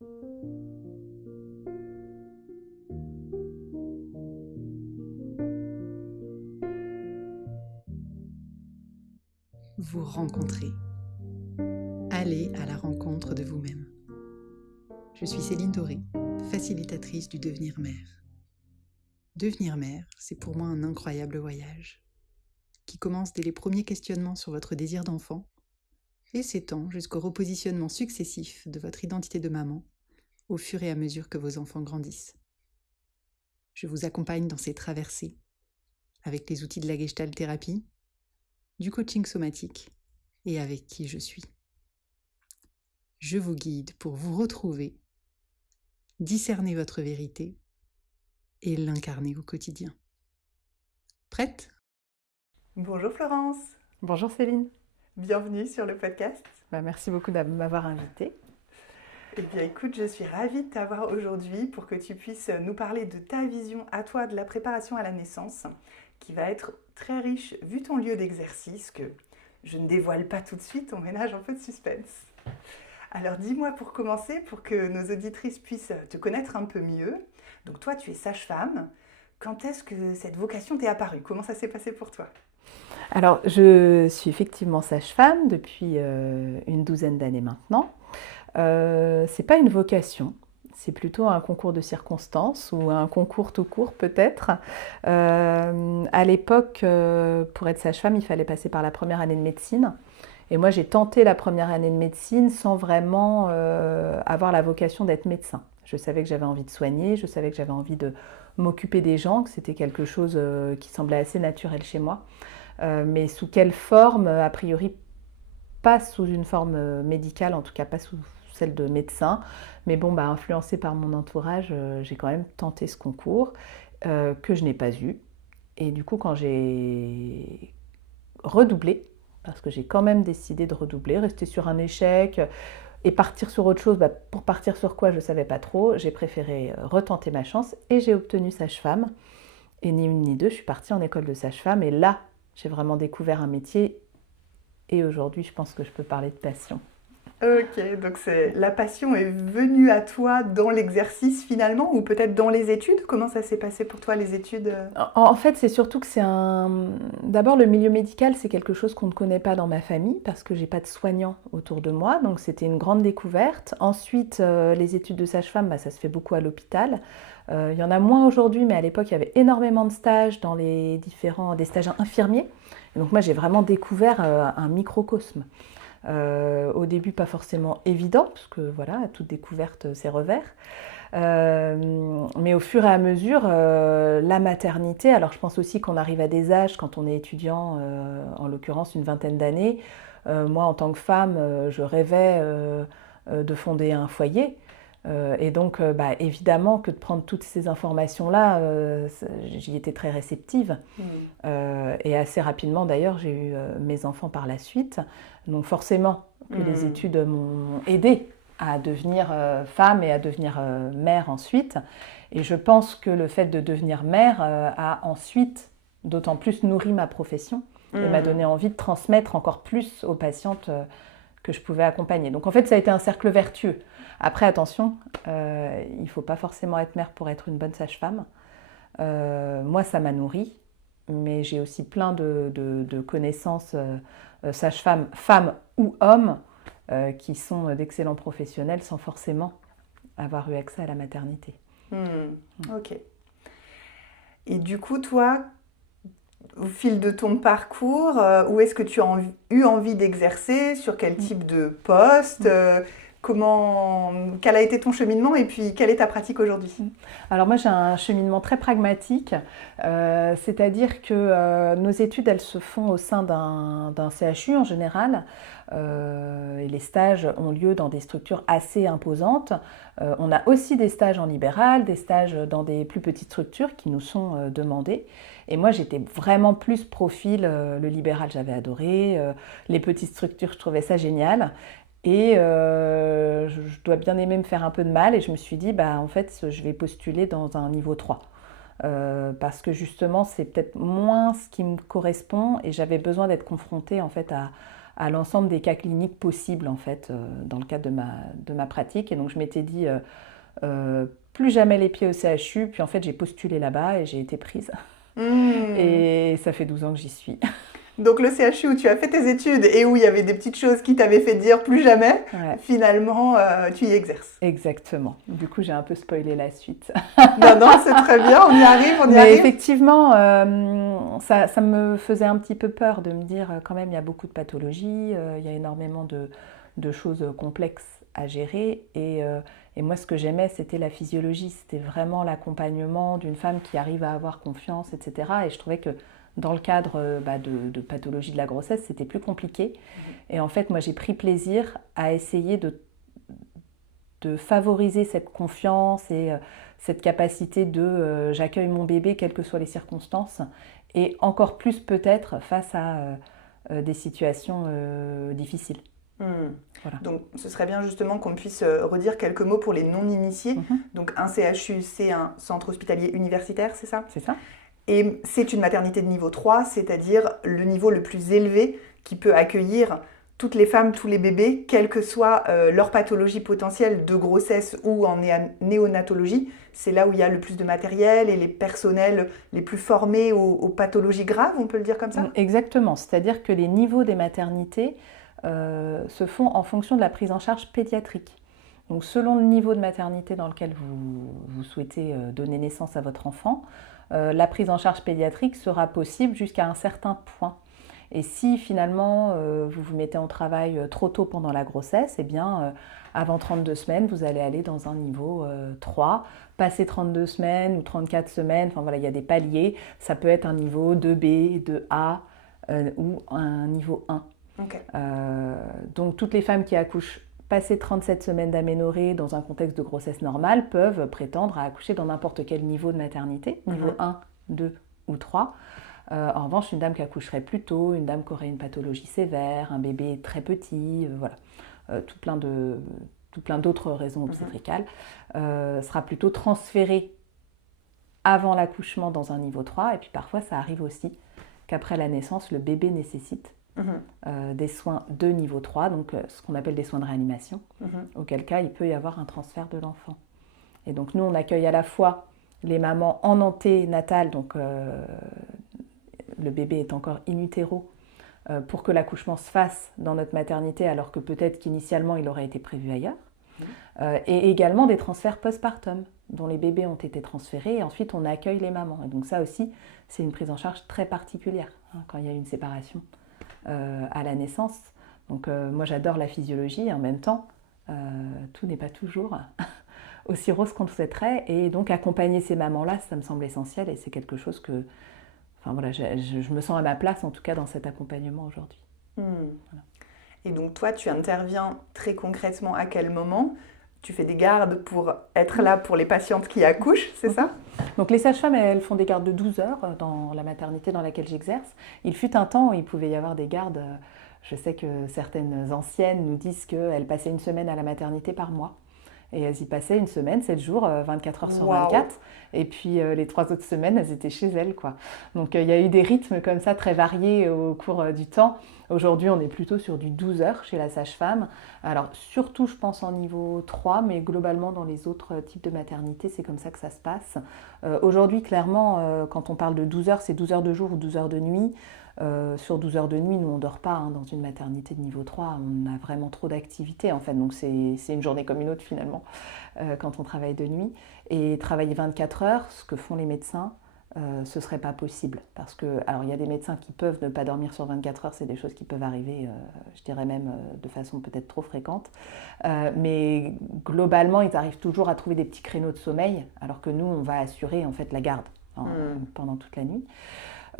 Vous rencontrez. Allez à la rencontre de vous-même. Je suis Céline Doré, facilitatrice du devenir mère. Devenir mère, c'est pour moi un incroyable voyage, qui commence dès les premiers questionnements sur votre désir d'enfant et s'étend jusqu'au repositionnement successif de votre identité de maman au fur et à mesure que vos enfants grandissent. Je vous accompagne dans ces traversées avec les outils de la Gestalt thérapie, du coaching somatique et avec qui je suis. Je vous guide pour vous retrouver, discerner votre vérité et l'incarner au quotidien. Prête ? Bonjour Florence, Bonjour Céline. bienvenue sur le podcast. Merci beaucoup de m'avoir invitée. Eh bien écoute, je suis ravie de t'avoir aujourd'hui pour que tu puisses nous parler de ta vision à toi de la préparation à la naissance, qui va être très riche vu ton lieu d'exercice, que je ne dévoile pas tout de suite, on ménage un peu de suspense. Alors dis-moi pour commencer, pour que nos auditrices puissent te connaître un peu mieux. Donc toi tu es sage-femme, quand est-ce que cette vocation t'est apparue ? Comment ça s'est passé pour toi ? Alors, je suis effectivement sage-femme depuis une douzaine d'années maintenant. C'est pas une vocation, c'est plutôt un concours de circonstances ou un concours tout court peut-être. À l'époque, pour être sage-femme, il fallait passer par la première année de médecine. Et moi, j'ai tenté la première année de médecine sans vraiment avoir la vocation d'être médecin. Je savais que j'avais envie de soigner, je savais que j'avais envie de m'occuper des gens, que c'était quelque chose qui semblait assez naturel chez moi. Mais sous quelle forme ? A priori, pas sous une forme médicale, en tout cas pas sous celle de médecin. Mais bon, influencée par mon entourage, j'ai quand même tenté ce concours que je n'ai pas eu. Et du coup, quand j'ai redoublé, parce que j'ai quand même décidé de redoubler, rester sur un échec et partir sur autre chose, pour partir sur quoi je ne savais pas trop, j'ai préféré retenter ma chance et j'ai obtenu sage-femme. Et ni une ni deux, je suis partie en école de sage-femme et là, j'ai vraiment découvert un métier et aujourd'hui, je pense que je peux parler de passion. Ok, donc la passion est venue à toi dans l'exercice finalement, ou peut-être dans les études ? Comment ça s'est passé pour toi les études ? En fait, c'est surtout que D'abord, le milieu médical, c'est quelque chose qu'on ne connaît pas dans ma famille parce que j'ai pas de soignants autour de moi, donc c'était une grande découverte. Ensuite, les études de sage-femme, ça se fait beaucoup à l'hôpital. Il y en a moins aujourd'hui, mais à l'époque, il y avait énormément de stages dans des stages infirmiers. Et donc moi, j'ai vraiment découvert un microcosme. Au début, pas forcément évident, parce que voilà, toute découverte, c'est revers. Mais au fur et à mesure, la maternité, alors je pense aussi qu'on arrive à des âges quand on est étudiant, en l'occurrence une vingtaine d'années. Moi, en tant que femme, je rêvais de fonder un foyer. Et donc, évidemment que de prendre toutes ces informations-là, j'y étais très réceptive. Et assez rapidement, d'ailleurs, j'ai eu mes enfants par la suite. Donc forcément que les études m'ont aidée à devenir femme et à devenir mère ensuite. Et je pense que le fait de devenir mère a ensuite d'autant plus nourri ma profession et m'a donné envie de transmettre encore plus aux patientes que je pouvais accompagner. Donc en fait, ça a été un cercle vertueux. Après, attention, il ne faut pas forcément être mère pour être une bonne sage-femme. Moi, ça m'a nourrie, mais j'ai aussi plein de connaissances sage-femme, femmes ou hommes, qui sont d'excellents professionnels sans forcément avoir eu accès à la maternité. Ok. Et du coup, toi, au fil de ton parcours, où est-ce que tu as eu envie d'exercer ? Sur quel type de poste ? Quel a été ton cheminement et puis quelle est ta pratique aujourd'hui ? Alors moi j'ai un cheminement très pragmatique, c'est-à-dire que nos études elles se font au sein d'un CHU en général, et les stages ont lieu dans des structures assez imposantes. On a aussi des stages en libéral, des stages dans des plus petites structures qui nous sont demandés. Et moi j'étais vraiment plus profil, le libéral j'avais adoré, les petites structures je trouvais ça génial. Et je dois bien aimer me faire un peu de mal et je me suis dit, en fait, je vais postuler dans un niveau 3. Parce que justement, c'est peut-être moins ce qui me correspond et j'avais besoin d'être confrontée en fait, à l'ensemble des cas cliniques possibles en fait dans le cadre de ma pratique. Et donc je m'étais dit plus jamais les pieds au CHU, puis en fait j'ai postulé là-bas et j'ai été prise. Et ça fait 12 ans que j'y suis. Donc le CHU où tu as fait tes études et où il y avait des petites choses qui t'avaient fait dire plus jamais, finalement tu y exerces. Exactement. Du coup j'ai un peu spoilé la suite. Non, c'est très bien, on y arrive, Mais effectivement, ça me faisait un petit peu peur de me dire quand même il y a beaucoup de pathologies, il y a énormément de choses complexes à gérer et moi ce que j'aimais c'était la physiologie, c'était vraiment l'accompagnement d'une femme qui arrive à avoir confiance, etc. Et je trouvais que dans le cadre de pathologie de la grossesse, c'était plus compliqué. Et en fait, moi, j'ai pris plaisir à essayer de favoriser cette confiance et cette capacité de j'accueille mon bébé, quelles que soient les circonstances, et encore plus peut-être face à des situations difficiles. Voilà. Donc ce serait bien justement qu'on puisse redire quelques mots pour les non-initiés. Donc un CHU, c'est un centre hospitalier universitaire, c'est ça ? C'est ça. Et c'est une maternité de niveau 3, c'est-à-dire le niveau le plus élevé qui peut accueillir toutes les femmes, tous les bébés, quelle que soit leur pathologie potentielle de grossesse ou en néonatologie. C'est là où il y a le plus de matériel et les personnels les plus formés aux pathologies graves, on peut le dire comme ça ? Exactement, c'est-à-dire que les niveaux des maternités se font en fonction de la prise en charge pédiatrique. Donc selon le niveau de maternité dans lequel vous souhaitez donner naissance à votre enfant, la prise en charge pédiatrique sera possible jusqu'à un certain point. Et si finalement vous vous mettez en travail trop tôt pendant la grossesse, eh bien avant 32 semaines, vous allez aller dans un niveau 3. Passer 32 semaines ou 34 semaines, enfin voilà, il y a des paliers. Ça peut être un niveau 2B, 2A ou un niveau 1. Okay. Donc toutes les femmes qui accouchent passé 37 semaines d'aménorrhée dans un contexte de grossesse normale peuvent prétendre à accoucher dans n'importe quel niveau de maternité, niveau 1, 2 ou 3. En revanche, une dame qui accoucherait plus tôt, une dame qui aurait une pathologie sévère, un bébé très petit, voilà, tout plein d'autres raisons obstétricales, sera plutôt transférée avant l'accouchement dans un niveau 3. Et puis parfois, ça arrive aussi qu'après la naissance, le bébé nécessite des soins de niveau 3, donc ce qu'on appelle des soins de réanimation, auquel cas il peut y avoir un transfert de l'enfant. Et donc nous, on accueille à la fois les mamans en anténatale, donc le bébé est encore in utero, pour que l'accouchement se fasse dans notre maternité, alors que peut-être qu'initialement il aurait été prévu ailleurs, et également des transferts postpartum, dont les bébés ont été transférés, et ensuite on accueille les mamans. Et donc ça aussi, c'est une prise en charge très particulière, quand il y a une séparation à la naissance. Donc moi j'adore la physiologie et en même temps tout n'est pas toujours aussi rose qu'on le souhaiterait et donc accompagner ces mamans-là ça me semble essentiel et c'est quelque chose que enfin voilà, je me sens à ma place en tout cas dans cet accompagnement aujourd'hui. Voilà. Et donc toi tu interviens très concrètement à quel moment ? Tu fais des gardes pour être là pour les patientes qui accouchent, c'est ça ? Donc les sages-femmes, elles font des gardes de 12 heures dans la maternité dans laquelle j'exerce. Il fut un temps où il pouvait y avoir des gardes, je sais que certaines anciennes nous disent qu'elles passaient une semaine à la maternité par mois. Et elles y passaient une semaine, 7 jours, 24 heures sur 24. Et puis les 3 autres semaines, elles étaient chez elles, quoi. Donc il y a eu des rythmes comme ça très variés au cours du temps. Aujourd'hui, on est plutôt sur du 12 heures chez la sage-femme. Alors surtout, je pense en niveau 3, mais globalement dans les autres types de maternité, c'est comme ça que ça se passe. Aujourd'hui, clairement, quand on parle de 12 heures, c'est 12 heures de jour ou 12 heures de nuit. Sur 12 heures de nuit, nous on ne dort pas dans une maternité de niveau 3, on a vraiment trop d'activités en fait, donc c'est une journée comme une autre finalement quand on travaille de nuit. Et travailler 24 heures, ce que font les médecins, ce ne serait pas possible. Parce que, alors il y a des médecins qui peuvent ne pas dormir sur 24 heures, c'est des choses qui peuvent arriver, je dirais même de façon peut-être trop fréquente. Mais globalement, ils arrivent toujours à trouver des petits créneaux de sommeil, alors que nous, on va assurer en fait la garde pendant toute la nuit.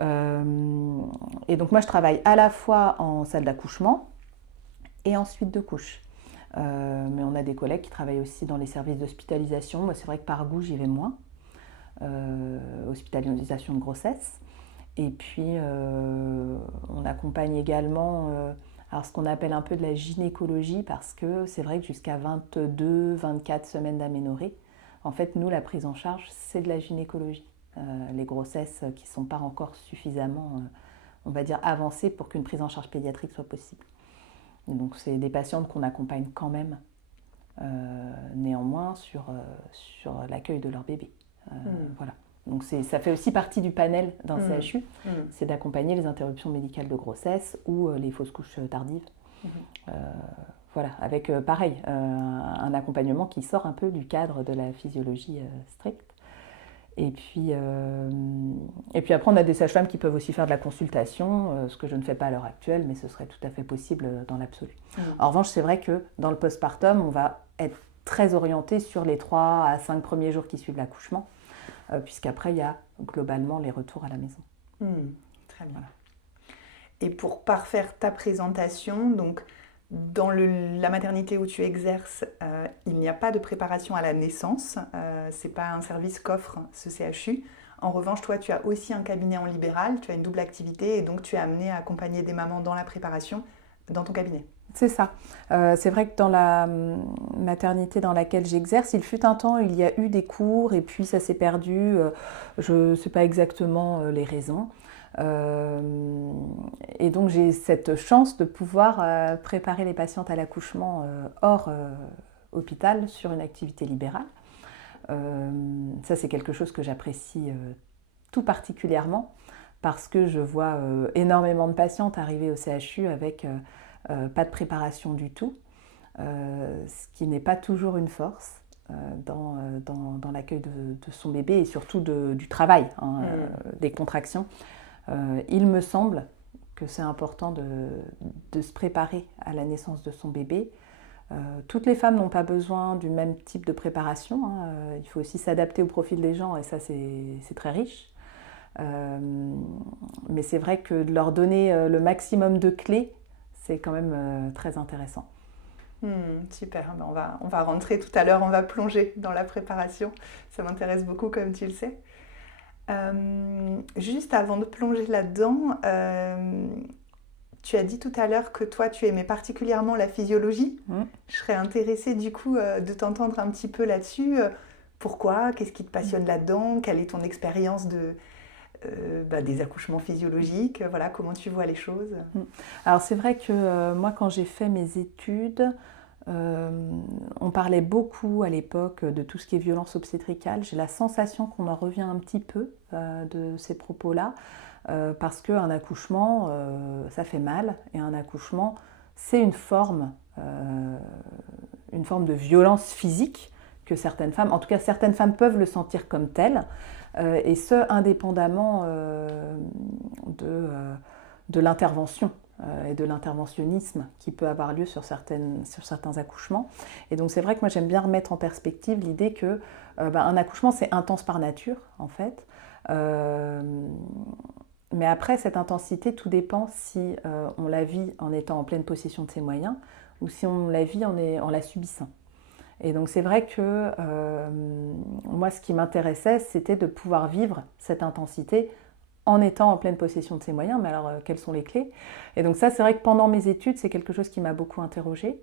Et donc moi je travaille à la fois en salle d'accouchement et en suite de couche. Mais on a des collègues qui travaillent aussi dans les services d'hospitalisation. Moi c'est vrai que par goût j'y vais moins. Hospitalisation de grossesse. Et puis on accompagne également alors ce qu'on appelle un peu de la gynécologie parce que c'est vrai que jusqu'à 22-24 semaines d'aménorrhée, en fait nous la prise en charge c'est de la gynécologie. Les grossesses qui ne sont pas encore suffisamment, on va dire, avancées pour qu'une prise en charge pédiatrique soit possible. Donc c'est des patientes qu'on accompagne quand même, néanmoins, sur l'accueil de leur bébé. Voilà. Donc ça fait aussi partie du panel d'un CHU, c'est d'accompagner les interruptions médicales de grossesse ou les fausses couches tardives. Voilà, avec pareil, un accompagnement qui sort un peu du cadre de la physiologie stricte. Et puis après, on a des sages-femmes qui peuvent aussi faire de la consultation, ce que je ne fais pas à l'heure actuelle, mais ce serait tout à fait possible dans l'absolu. En revanche, c'est vrai que dans le postpartum, on va être très orienté sur les 3 à 5 premiers jours qui suivent l'accouchement, puisqu'après, il y a globalement les retours à la maison. Très bien. Voilà. Et pour parfaire ta présentation, donc dans la maternité où tu exerces, il n'y a pas de préparation à la naissance. Ce n'est pas un service qu'offre ce CHU. En revanche, toi, tu as aussi un cabinet en libéral, tu as une double activité et donc tu es amenée à accompagner des mamans dans la préparation dans ton cabinet. C'est ça. C'est vrai que dans la maternité dans laquelle j'exerce, il fut un temps, il y a eu des cours et puis ça s'est perdu. Je ne sais pas exactement les raisons. Et donc j'ai cette chance de pouvoir préparer les patientes à l'accouchement hors hôpital sur une activité libérale. Ça c'est quelque chose que j'apprécie tout particulièrement parce que je vois énormément de patientes arriver au CHU avec pas de préparation du tout, ce qui n'est pas toujours une force dans l'accueil de son bébé et surtout du travail, des contractions. Il me semble que c'est important de se préparer à la naissance de son bébé. Toutes les femmes n'ont pas besoin du même type de préparation. Il faut aussi s'adapter au profil des gens et ça c'est très riche. Mais c'est vrai que de leur donner le maximum de clés, c'est quand même très intéressant. Super, on va rentrer tout à l'heure, on va plonger dans la préparation. Ça m'intéresse beaucoup comme tu le sais. Juste avant de plonger là-dedans, tu as dit tout à l'heure que toi tu aimais particulièrement la physiologie. Je serais intéressée du coup de t'entendre un petit peu là-dessus. Pourquoi? Qu'est-ce qui te passionne là-dedans? Quelle est ton expérience des accouchements physiologiques? Voilà, comment tu vois les choses? Alors c'est vrai que moi quand j'ai fait mes études, on parlait beaucoup à l'époque de tout ce qui est violence obstétricale. J'ai la sensation qu'on en revient un petit peu de ces propos-là, parce qu'un accouchement, ça fait mal, et un accouchement, c'est une forme de violence physique que certaines femmes, en tout cas certaines femmes peuvent le sentir comme tel, et ce, indépendamment de l'intervention et de l'interventionnisme qui peut avoir lieu sur certains accouchements. Et donc c'est vrai que moi j'aime bien remettre en perspective l'idée que un accouchement c'est intense par nature en fait. Mais après cette intensité, tout dépend si on la vit en étant en pleine possession de ses moyens ou si on la vit en la subissant. Et donc c'est vrai que moi ce qui m'intéressait c'était de pouvoir vivre cette intensité en étant en pleine possession de ses moyens, mais alors quelles sont les clés? Et donc ça, c'est vrai que pendant mes études, c'est quelque chose qui m'a beaucoup interrogée.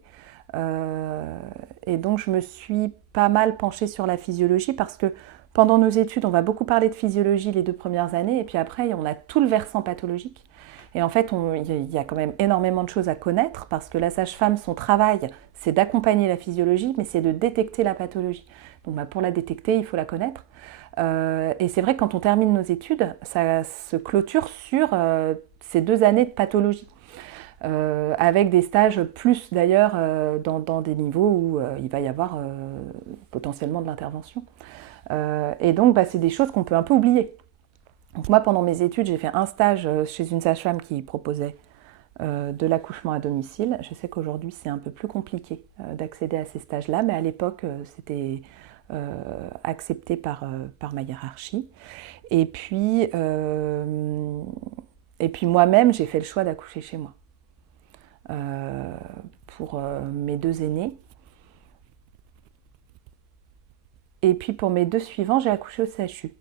Et donc je me suis pas mal penchée sur la physiologie parce que pendant nos études, on va beaucoup parler de physiologie les 2 premières années, et puis après, on a tout le versant pathologique. Et en fait, il y a quand même énormément de choses à connaître parce que la sage-femme, son travail, c'est d'accompagner la physiologie, mais c'est de détecter la pathologie. Donc pour la détecter, il faut la connaître. Et c'est vrai que quand on termine nos études, ça se clôture sur ces 2 années de pathologie, avec des stages plus d'ailleurs dans des niveaux où il va y avoir potentiellement de l'intervention. Et donc c'est des choses qu'on peut un peu oublier. Donc moi pendant mes études, j'ai fait un stage chez une sage-femme qui proposait de l'accouchement à domicile. Je sais qu'aujourd'hui c'est un peu plus compliqué d'accéder à ces stages-là, mais à l'époque c'était accepté par ma hiérarchie. Et puis moi-même, j'ai fait le choix d'accoucher chez moi. Pour mes 2 aînés. Et puis pour mes 2 suivants, j'ai accouché au CHU.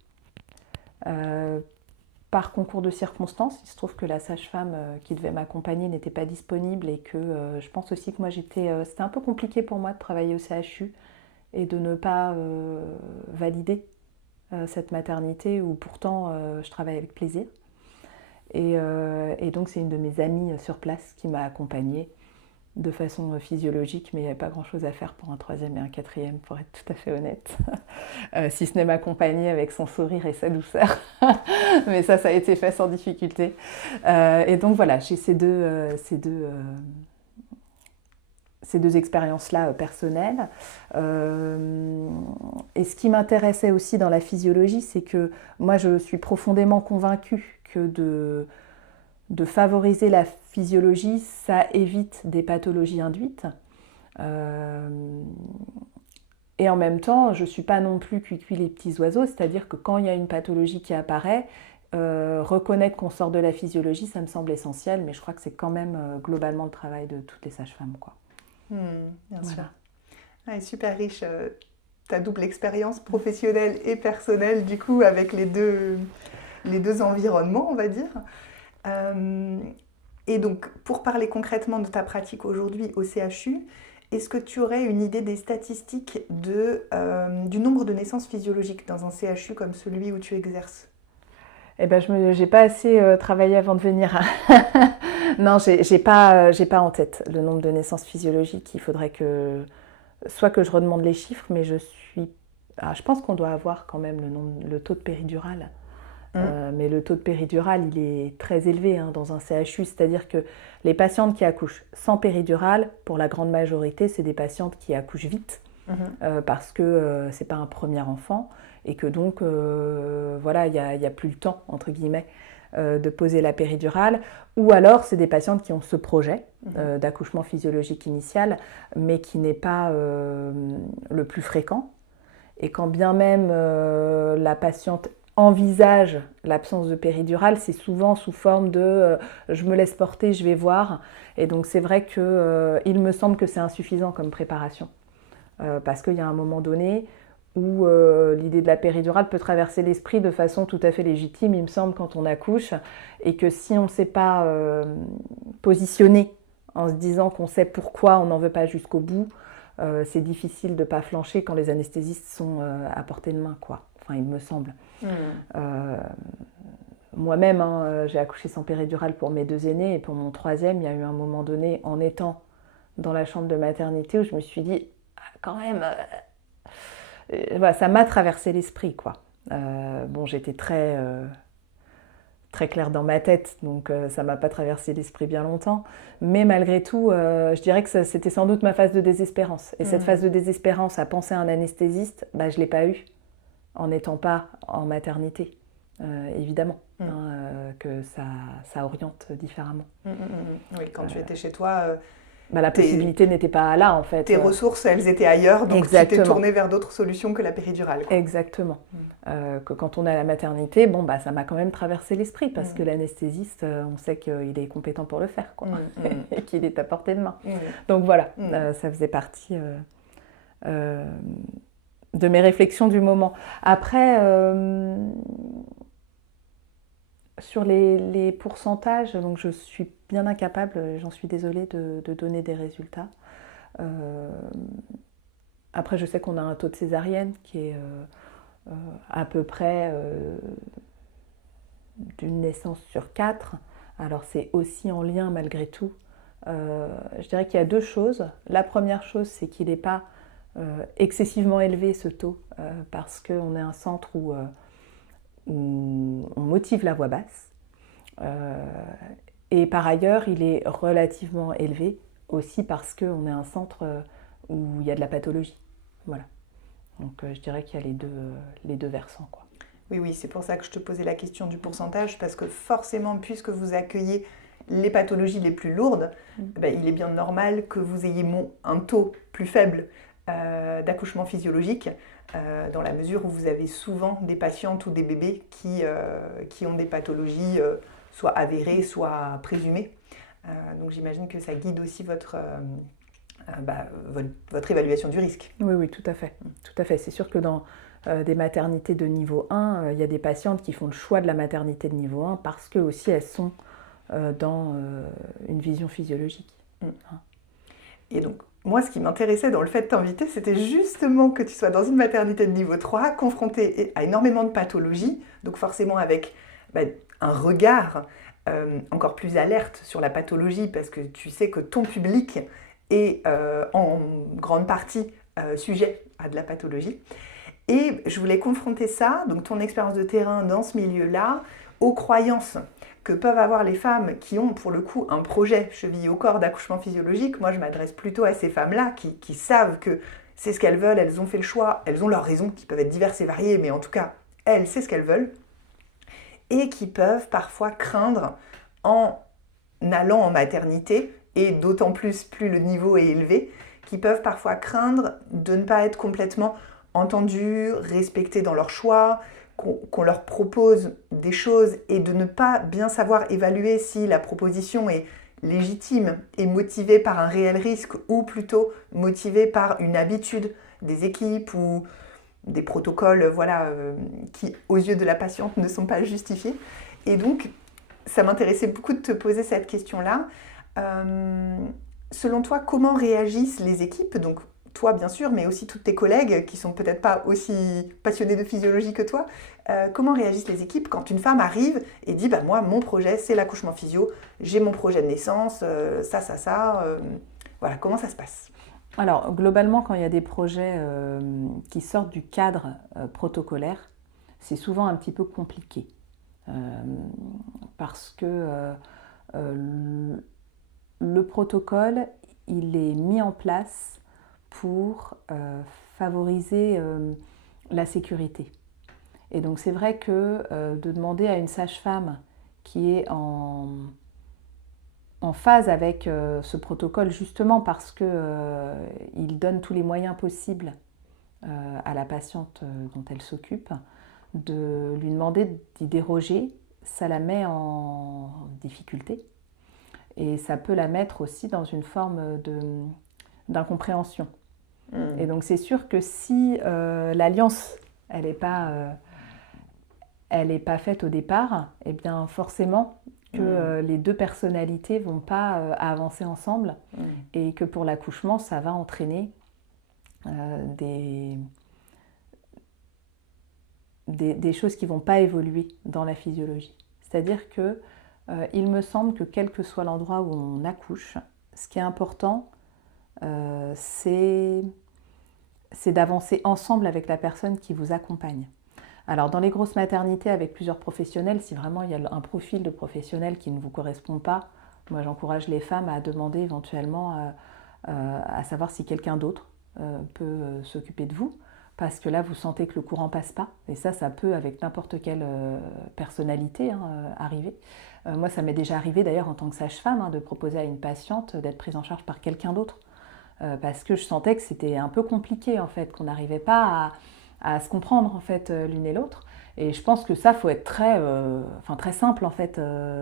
Par concours de circonstances, il se trouve que la sage-femme qui devait m'accompagner n'était pas disponible et que je pense aussi que moi c'était un peu compliqué pour moi de travailler au CHU et de ne pas valider cette maternité où pourtant je travaille avec plaisir. Et donc c'est une de mes amies sur place qui m'a accompagnée de façon physiologique, mais il n'y avait pas grand-chose à faire pour un troisième et un quatrième, pour être tout à fait honnête. Si ce n'est m'accompagner avec son sourire et sa douceur. Mais ça a été fait sans difficulté. Et donc voilà, j'ai ces deux expériences-là personnelles. Et ce qui m'intéressait aussi dans la physiologie, c'est que moi, je suis profondément convaincue que de favoriser la physiologie, ça évite des pathologies induites. Et en même temps, je ne suis pas non plus cuicui les petits oiseaux, c'est-à-dire que quand il y a une pathologie qui apparaît, reconnaître qu'on sort de la physiologie, ça me semble essentiel, mais je crois que c'est quand même globalement le travail de toutes les sages-femmes, quoi. Bien sûr. Ouais, super riche ta double expérience professionnelle et personnelle, du coup, avec les deux environnements, on va dire. Et donc, pour parler concrètement de ta pratique aujourd'hui au CHU, est-ce que tu aurais une idée des statistiques du nombre de naissances physiologiques dans un CHU comme celui où tu exerces ? Eh ben, j'ai pas assez travaillé avant de venir. Non, j'ai pas en tête le nombre de naissances physiologiques. Il faudrait que je redemande les chiffres, mais je pense qu'on doit avoir quand même le taux de péridurale. Mais le taux de péridurale, il est très élevé dans un CHU, c'est-à-dire que les patientes qui accouchent sans péridurale, pour la grande majorité, c'est des patientes qui accouchent vite, parce que c'est pas un premier enfant, et que donc, voilà, il n'y a plus le temps, entre guillemets, de poser la péridurale, ou alors c'est des patientes qui ont ce projet d'accouchement physiologique initial, mais qui n'est pas le plus fréquent, et quand bien même la patiente envisage l'absence de péridurale, c'est souvent sous forme de je me laisse porter, je vais voir. Et donc c'est vrai qu'il me semble que c'est insuffisant comme préparation. Parce qu'il y a un moment donné où l'idée de la péridurale peut traverser l'esprit de façon tout à fait légitime, il me semble, quand on accouche. Et que si on ne s'est pas positionné en se disant qu'on sait pourquoi on n'en veut pas jusqu'au bout, c'est difficile de ne pas flancher quand les anesthésistes sont à portée de main, quoi. Enfin, il me semble. Moi-même, j'ai accouché sans péridurale pour mes 2 aînés, et pour mon 3e, il y a eu un moment donné, en étant dans la chambre de maternité, où je me suis dit, quand même, voilà, ça m'a traversé l'esprit, quoi. Bon, j'étais très claire dans ma tête, donc ça ne m'a pas traversé l'esprit bien longtemps, mais malgré tout, je dirais que c'était sans doute ma phase de désespérance. Et cette phase de désespérance à penser à un anesthésiste, je ne l'ai pas eue. En n'étant pas en maternité, évidemment, que ça oriente différemment. Oui, quand tu étais chez toi, la possibilité n'était pas là, en fait. Tes ressources, elles étaient ailleurs, donc Exactement. Tu t'es tournée vers d'autres solutions que la péridurale, quoi. Exactement. Que quand on est à la maternité, ça m'a quand même traversé l'esprit, parce que l'anesthésiste, on sait qu'il est compétent pour le faire, quoi, et qu'il est à portée de main. Donc voilà, ça faisait partie de mes réflexions du moment. Après, sur les pourcentages, donc je suis bien incapable, j'en suis désolée, de donner des résultats. Après, je sais qu'on a un taux de césarienne qui est à peu près d'une naissance sur 4. Alors c'est aussi en lien malgré tout. Je dirais qu'il y a 2 choses. La première chose, c'est qu'il n'est pas excessivement élevé, ce taux, parce qu'on est un centre où on motive la voix basse. Et par ailleurs, il est relativement élevé aussi parce qu'on est un centre où il y a de la pathologie. Voilà. Donc je dirais qu'il y a les deux versants, quoi. Oui, c'est pour ça que je te posais la question du pourcentage, parce que forcément, puisque vous accueillez les pathologies les plus lourdes, il est bien normal que vous ayez un taux plus faible d'accouchement physiologique, dans la mesure où vous avez souvent des patientes ou des bébés qui ont des pathologies soit avérées, soit présumées. Donc j'imagine que ça guide aussi votre évaluation du risque. Oui, tout à fait. Tout à fait. C'est sûr que dans des maternités de niveau 1, il y a des patientes qui font le choix de la maternité de niveau 1 parce que aussi elles sont dans une vision physiologique. Et donc, moi, ce qui m'intéressait dans le fait de t'inviter, c'était justement que tu sois dans une maternité de niveau 3, confrontée à énormément de pathologies, donc forcément avec un regard encore plus alerte sur la pathologie, parce que tu sais que ton public est en grande partie sujet à de la pathologie. Et je voulais confronter ça, donc ton expérience de terrain dans ce milieu-là, aux croyances que peuvent avoir les femmes qui ont pour le coup un projet chevillé au corps d'accouchement physiologique. Moi, je m'adresse plutôt à ces femmes-là qui savent que c'est ce qu'elles veulent, elles ont fait le choix, elles ont leurs raisons qui peuvent être diverses et variées, mais en tout cas, elles, c'est ce qu'elles veulent, et qui peuvent parfois craindre en allant en maternité, et d'autant plus le niveau est élevé, qui peuvent parfois craindre de ne pas être complètement entendues, respectées dans leurs choix, qu'on leur propose des choses et de ne pas bien savoir évaluer si la proposition est légitime et motivée par un réel risque ou plutôt motivée par une habitude des équipes ou des protocoles qui, aux yeux de la patiente, ne sont pas justifiés. Et donc, ça m'intéressait beaucoup de te poser cette question-là. Selon toi, comment réagissent les équipes? Donc, toi, bien sûr, mais aussi toutes tes collègues qui sont peut-être pas aussi passionnées de physiologie que toi. Comment réagissent les équipes quand une femme arrive et dit moi, mon projet, c'est l'accouchement physio, j'ai mon projet de naissance, voilà, comment ça se passe? Alors, globalement, quand il y a des projets qui sortent du cadre protocolaire, c'est souvent un petit peu compliqué. Parce que le protocole, il est mis en place pour favoriser la sécurité. Et donc c'est vrai que de demander à une sage-femme qui est en phase avec ce protocole, justement parce qu'il donne tous les moyens possibles à la patiente dont elle s'occupe, de lui demander d'y déroger, ça la met en difficulté. Et ça peut la mettre aussi dans une forme d'incompréhension. Et donc c'est sûr que si l'alliance, elle n'est pas faite au départ, eh bien forcément que les deux personnalités ne vont pas avancer ensemble et que pour l'accouchement, ça va entraîner des choses qui ne vont pas évoluer dans la physiologie. C'est-à-dire que il me semble que quel que soit l'endroit où on accouche, ce qui est important, c'est d'avancer ensemble avec la personne qui vous accompagne. Alors dans les grosses maternités avec plusieurs professionnels, si vraiment il y a un profil de professionnel qui ne vous correspond pas, moi j'encourage les femmes à demander éventuellement à savoir si quelqu'un d'autre peut s'occuper de vous, parce que là vous sentez que le courant passe pas, et ça peut avec n'importe quelle personnalité arriver. Moi ça m'est déjà arrivé d'ailleurs en tant que sage-femme de proposer à une patiente d'être prise en charge par quelqu'un d'autre, parce que je sentais que c'était un peu compliqué en fait, qu'on n'arrivait pas à se comprendre en fait l'une et l'autre. Et je pense que ça, faut être très simple en fait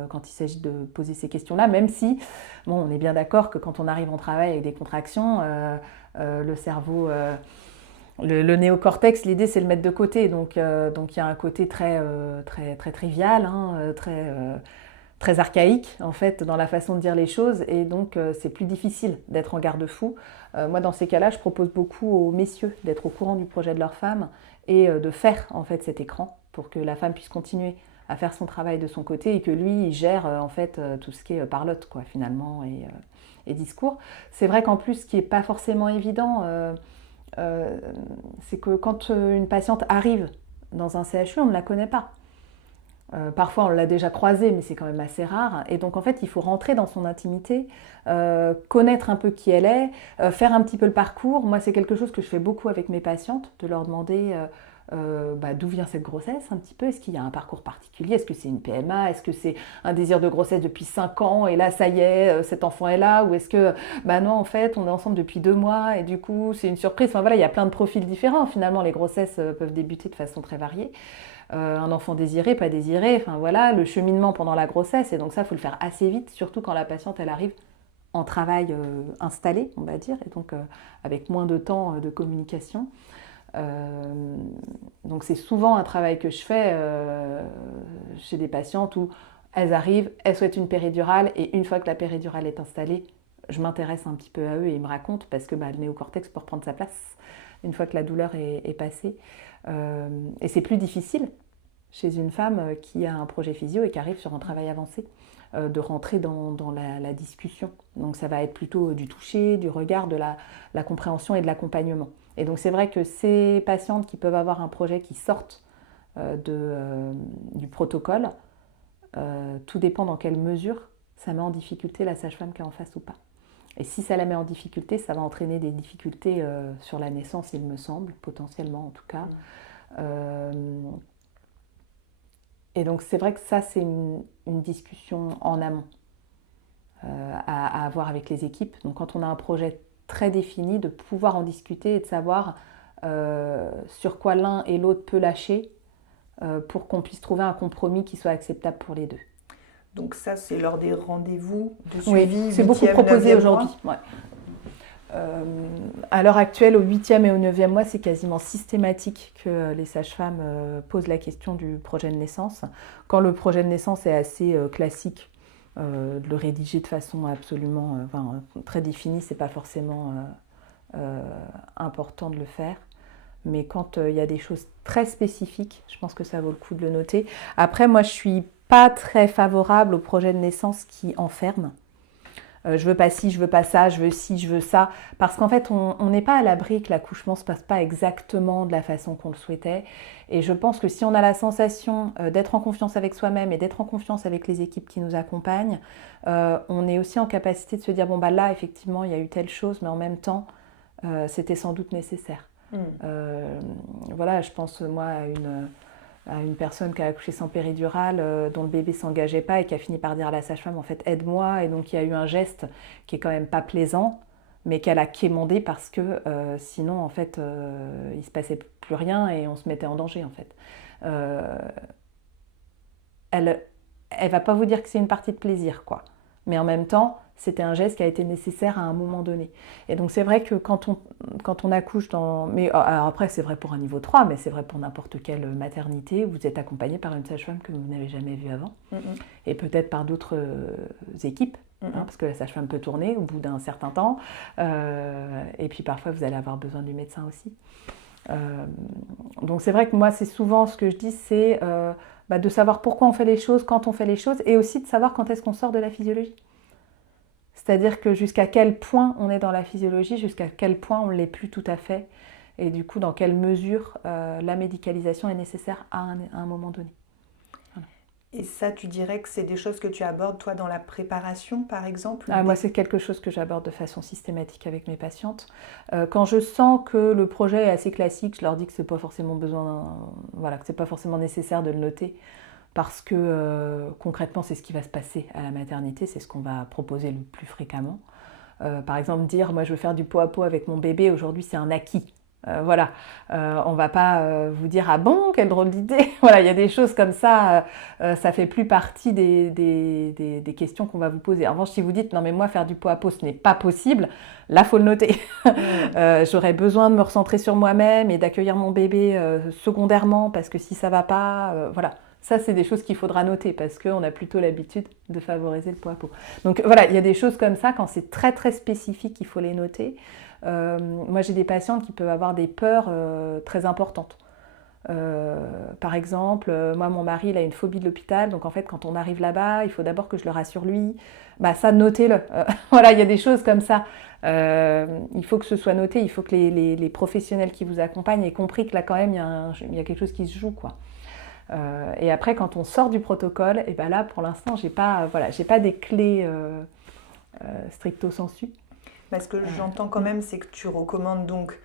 quand il s'agit de poser ces questions-là, même si, on est bien d'accord que quand on arrive en travail avec des contractions, le cerveau, le néocortex, l'idée c'est de le mettre de côté. Donc il y a un côté très trivial, très archaïque en fait dans la façon de dire les choses, et donc c'est plus difficile d'être en garde-fou. Moi dans ces cas-là, je propose beaucoup aux messieurs d'être au courant du projet de leur femme et de faire en fait cet écran pour que la femme puisse continuer à faire son travail de son côté et que lui il gère en fait tout ce qui est parlotte quoi finalement et discours. C'est vrai qu'en plus ce qui n'est pas forcément évident, c'est que quand une patiente arrive dans un CHU, on ne la connaît pas. Parfois on l'a déjà croisée, mais c'est quand même assez rare. Et donc en fait il faut rentrer dans son intimité, connaître un peu qui elle est, faire un petit peu le parcours. Moi c'est quelque chose que je fais beaucoup avec mes patientes, de leur demander d'où vient cette grossesse un petit peu. Est-ce qu'il y a un parcours particulier? Est-ce que c'est une PMA? Est-ce que c'est un désir de grossesse depuis 5 ans et là ça y est, cet enfant est là? Ou est-ce que non en fait on est ensemble depuis 2 mois et du coup c'est une surprise? Enfin voilà, il y a plein de profils différents. Finalement les grossesses peuvent débuter de façon très variée. Un enfant désiré, pas désiré, enfin voilà, le cheminement pendant la grossesse, et donc ça, il faut le faire assez vite, surtout quand la patiente, elle arrive en travail installé, on va dire, et donc avec moins de temps de communication. Donc c'est souvent un travail que je fais chez des patientes où elles arrivent, elles souhaitent une péridurale, et une fois que la péridurale est installée, je m'intéresse un petit peu à eux et ils me racontent, parce que le néocortex peut reprendre sa place une fois que la douleur est passée. Et c'est plus difficile chez une femme qui a un projet physio et qui arrive sur un travail avancé. de rentrer dans la discussion. Donc ça va être plutôt du toucher, du regard, de la compréhension et de l'accompagnement. Et donc c'est vrai que ces patientes qui peuvent avoir un projet qui sortent du protocole, tout dépend dans quelle mesure ça met en difficulté la sage-femme qui est en face ou pas. Et si ça la met en difficulté, ça va entraîner des difficultés sur la naissance, il me semble, potentiellement en tout cas. Et donc c'est vrai que ça, c'est une discussion en amont à avoir avec les équipes. Donc quand on a un projet très défini, de pouvoir en discuter et de savoir sur quoi l'un et l'autre peut lâcher pour qu'on puisse trouver un compromis qui soit acceptable pour les deux. Donc ça, c'est lors des rendez-vous de suivi. Oui, c'est beaucoup proposé aujourd'hui. Ouais. À l'heure actuelle, au 8e et au 9e mois, c'est quasiment systématique que les sages-femmes posent la question du projet de naissance. Quand le projet de naissance est assez classique, de le rédiger de façon absolument très définie, c'est pas forcément important de le faire. Mais quand il y a des choses très spécifiques, je pense que ça vaut le coup de le noter. Après, moi, je suis pas très favorable au projet de naissance qui enferme. Je veux pas ci, je veux pas ça, je veux ci, je veux ça. Parce qu'en fait, on n'est pas à l'abri que l'accouchement se passe pas exactement de la façon qu'on le souhaitait. Et je pense que si on a la sensation d'être en confiance avec soi-même et d'être en confiance avec les équipes qui nous accompagnent, on est aussi en capacité de se dire, bon bah là, effectivement, il y a eu telle chose, mais en même temps, c'était sans doute nécessaire. Voilà, je pense moi à une personne qui a accouché sans péridurale, dont le bébé s'engageait pas et qui a fini par dire à la sage-femme en fait aide-moi, et donc il y a eu un geste qui est quand même pas plaisant, mais qu'elle a quémandé parce que sinon en fait il se passait plus rien et on se mettait en danger en fait. Elle va pas vous dire que c'est une partie de plaisir quoi, mais en même temps c'était un geste qui a été nécessaire à un moment donné. Et donc c'est vrai que quand on accouche mais alors après c'est vrai pour un niveau 3, mais c'est vrai pour n'importe quelle maternité, vous êtes accompagné par une sage-femme que vous n'avez jamais vue avant, et peut-être par d'autres équipes, parce que la sage-femme peut tourner au bout d'un certain temps, et puis parfois vous allez avoir besoin du médecin aussi. Donc c'est vrai que moi c'est souvent ce que je dis, c'est de savoir pourquoi on fait les choses, quand on fait les choses, et aussi de savoir quand est-ce qu'on sort de la physiologie. C'est-à-dire que jusqu'à quel point on est dans la physiologie, jusqu'à quel point on ne l'est plus tout à fait, et du coup dans quelle mesure la médicalisation est nécessaire à un moment donné. Voilà. Et ça, tu dirais que c'est des choses que tu abordes toi dans la préparation par exemple? Moi c'est quelque chose que j'aborde de façon systématique avec mes patientes. Quand je sens que le projet est assez classique, je leur dis que c'est pas forcément que c'est pas forcément nécessaire de le noter. Parce que concrètement, c'est ce qui va se passer à la maternité, c'est ce qu'on va proposer le plus fréquemment. Par exemple, dire « moi je veux faire du pot à pot avec mon bébé, aujourd'hui c'est un acquis ». Voilà, on va pas vous dire « ah bon, quelle drôle d'idée ». Voilà, il y a des choses comme ça, ça fait plus partie des questions qu'on va vous poser. En revanche, si vous dites « non mais moi faire du pot à pot ce n'est pas possible », là faut le noter. J'aurais besoin de me recentrer sur moi-même et d'accueillir mon bébé secondairement, parce que si ça va pas, voilà. Ça, c'est des choses qu'il faudra noter parce qu'on a plutôt l'habitude de favoriser le pot à pot. Donc voilà, il y a des choses comme ça, quand c'est très très spécifique, il faut les noter. Moi, j'ai des patientes qui peuvent avoir des peurs très importantes. Par exemple, moi, mon mari, il a une phobie de l'hôpital, donc en fait, quand on arrive là-bas, il faut d'abord que je le rassure lui. Ça, notez-le. Voilà, il y a des choses comme ça. Il faut que ce soit noté, il faut que les professionnels qui vous accompagnent aient compris que là, quand même, il y a quelque chose qui se joue, quoi. Et après, quand on sort du protocole, et là, pour l'instant, j'ai pas des clés stricto sensu. Ce que j'entends quand même, c'est que tu recommandes donc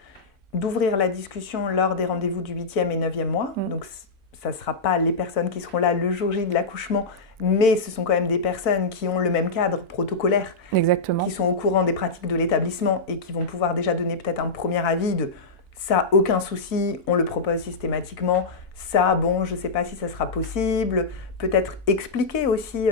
d'ouvrir la discussion lors des rendez-vous du 8e et 9e mois. Donc, ça ne sera pas les personnes qui seront là le jour J de l'accouchement, mais ce sont quand même des personnes qui ont le même cadre protocolaire. Exactement. Qui sont au courant des pratiques de l'établissement et qui vont pouvoir déjà donner peut-être un premier avis de ça, aucun souci, on le propose systématiquement. Ça, bon, je ne sais pas si ça sera possible. Peut-être expliquer aussi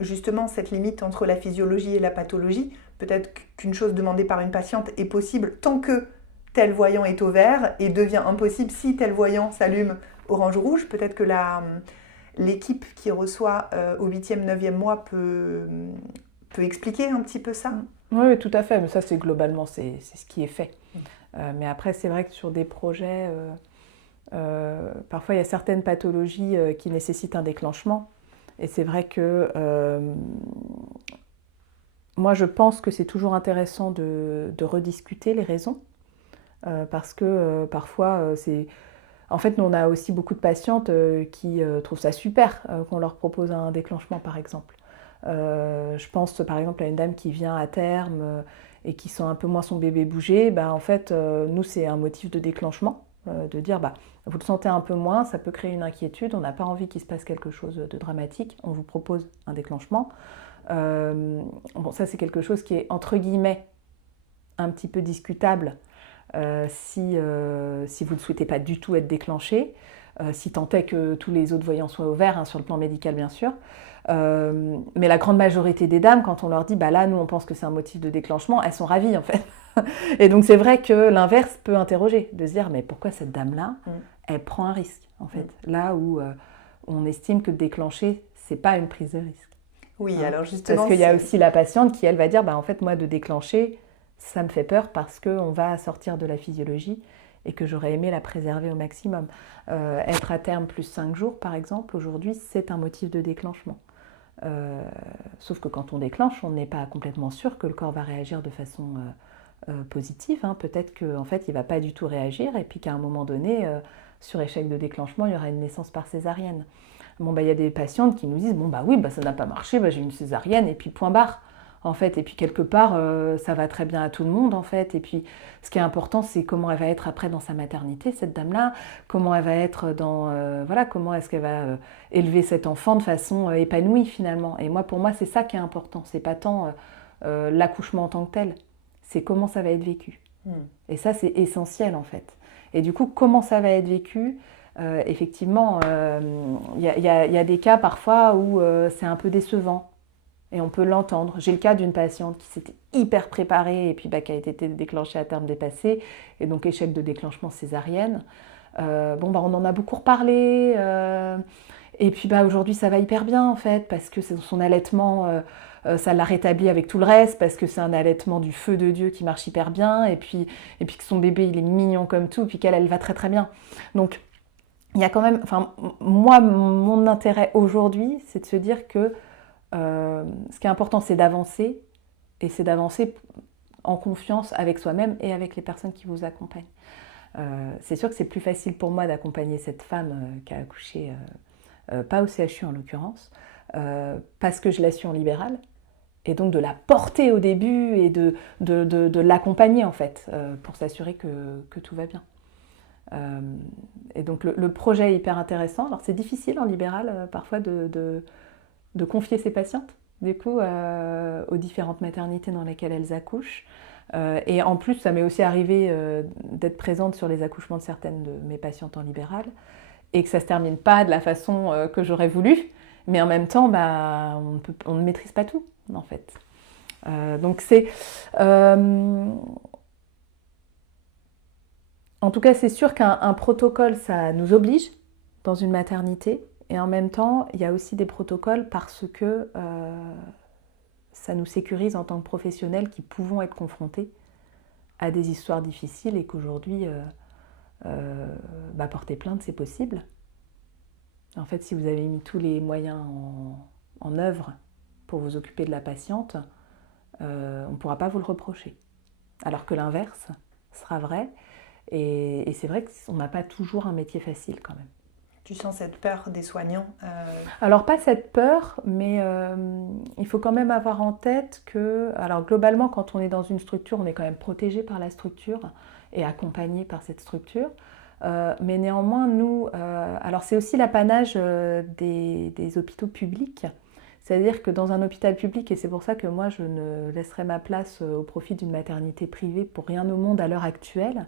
justement cette limite entre la physiologie et la pathologie. Peut-être qu'une chose demandée par une patiente est possible tant que tel voyant est au vert et devient impossible si tel voyant s'allume orange ou rouge. Peut-être que l'équipe qui reçoit au 8e, 9e mois peut expliquer un petit peu ça. Oui, tout à fait. Mais ça, c'est globalement, c'est ce qui est fait. Mais après, c'est vrai que sur des projets, parfois il y a certaines pathologies qui nécessitent un déclenchement. Et c'est vrai que moi, je pense que c'est toujours intéressant de rediscuter les raisons, parce que parfois, c'est... En fait, nous, on a aussi beaucoup de patientes qui trouvent ça super qu'on leur propose un déclenchement, par exemple. Je pense, par exemple, à une dame qui vient à terme et qui sent un peu moins son bébé bouger. Ben, en fait, nous, c'est un motif de déclenchement, de dire, bah, vous le sentez un peu moins, ça peut créer une inquiétude, on n'a pas envie qu'il se passe quelque chose de dramatique, on vous propose un déclenchement. Bon, ça, c'est quelque chose qui est, entre guillemets, un petit peu discutable si vous ne souhaitez pas du tout être déclenché, si tant est que tous les autres voyants soient ouverts, hein, sur le plan médical, bien sûr. Mais la grande majorité des dames, quand on leur dit, bah là, nous, on pense que c'est un motif de déclenchement, elles sont ravies, en fait. Et donc, c'est vrai que l'inverse peut interroger, de se dire, mais pourquoi cette dame-là, elle prend un risque, en fait, là où on estime que déclencher, c'est pas une prise de risque. Oui, alors justement... Parce qu'il y a aussi la patiente qui, elle, va dire, bah, en fait, moi, de déclencher, ça me fait peur parce qu'on va sortir de la physiologie et que j'aurais aimé la préserver au maximum. Être à terme plus 5 jours, par exemple, aujourd'hui, c'est un motif de déclenchement. Sauf que quand on déclenche, on n'est pas complètement sûr que le corps va réagir de façon positive. Hein. Peut-être qu'en fait, il ne va pas du tout réagir et puis qu'à un moment donné, sur échec de déclenchement, il y aura une naissance par césarienne. Bon, bah, y a des patientes qui nous disent, bon, bah oui, bah, ça n'a pas marché, bah, j'ai une césarienne et puis point barre. En fait, et puis quelque part, ça va très bien à tout le monde, en fait. Et puis, ce qui est important, c'est comment elle va être après dans sa maternité, cette dame-là, comment elle va être dans... voilà, comment est-ce qu'elle va élever cet enfant de façon épanouie, finalement. Et moi, pour moi, c'est ça qui est important. C'est pas tant l'accouchement en tant que tel, c'est comment ça va être vécu. Et ça, c'est essentiel, en fait. Et du coup, comment ça va être vécu effectivement, y a des cas parfois où c'est un peu décevant. Et on peut l'entendre. J'ai le cas d'une patiente qui s'était hyper préparée et puis bah, qui a été déclenchée à terme dépassé, et donc échec de déclenchement césarienne. Bon, bah, on en a beaucoup reparlé, et puis bah, aujourd'hui ça va hyper bien en fait, parce que son allaitement, ça l'a rétabli avec tout le reste, parce que c'est un allaitement du feu de Dieu qui marche hyper bien, et puis que son bébé il est mignon comme tout, et puis qu'elle va très très bien. Donc il y a quand même, enfin moi mon intérêt aujourd'hui, c'est de se dire que ce qui est important, c'est d'avancer, et c'est d'avancer en confiance avec soi-même et avec les personnes qui vous accompagnent. C'est sûr que c'est plus facile pour moi d'accompagner cette femme qui a accouché, pas au CHU en l'occurrence, parce que je la suis en libéral, et donc de la porter au début et de l'accompagner en fait, pour s'assurer que tout va bien. Et donc le projet est hyper intéressant. Alors c'est difficile en libéral parfois de confier ses patientes, du coup, aux différentes maternités dans lesquelles elles accouchent. Et en plus, ça m'est aussi arrivé d'être présente sur les accouchements de certaines de mes patientes en libéral, et que ça ne se termine pas de la façon que j'aurais voulu, mais en même temps, bah, on ne maîtrise pas tout, en fait. Donc c'est... en tout cas, c'est sûr qu'un protocole, ça nous oblige dans une maternité. Et en même temps, il y a aussi des protocoles parce que ça nous sécurise en tant que professionnels qui pouvons être confrontés à des histoires difficiles, et qu'aujourd'hui, porter plainte, c'est possible. En fait, si vous avez mis tous les moyens en œuvre pour vous occuper de la patiente, on ne pourra pas vous le reprocher. Alors que l'inverse sera vrai. Et c'est vrai qu'on n'a pas toujours un métier facile quand même. Tu sens cette peur des soignants Alors pas cette peur, mais il faut quand même avoir en tête que, alors globalement, quand on est dans une structure, on est quand même protégé par la structure et accompagné par cette structure. Mais néanmoins, nous, alors c'est aussi l'apanage des hôpitaux publics. C'est-à-dire que dans un hôpital public, et c'est pour ça que moi je ne laisserai ma place au profit d'une maternité privée pour rien au monde à l'heure actuelle,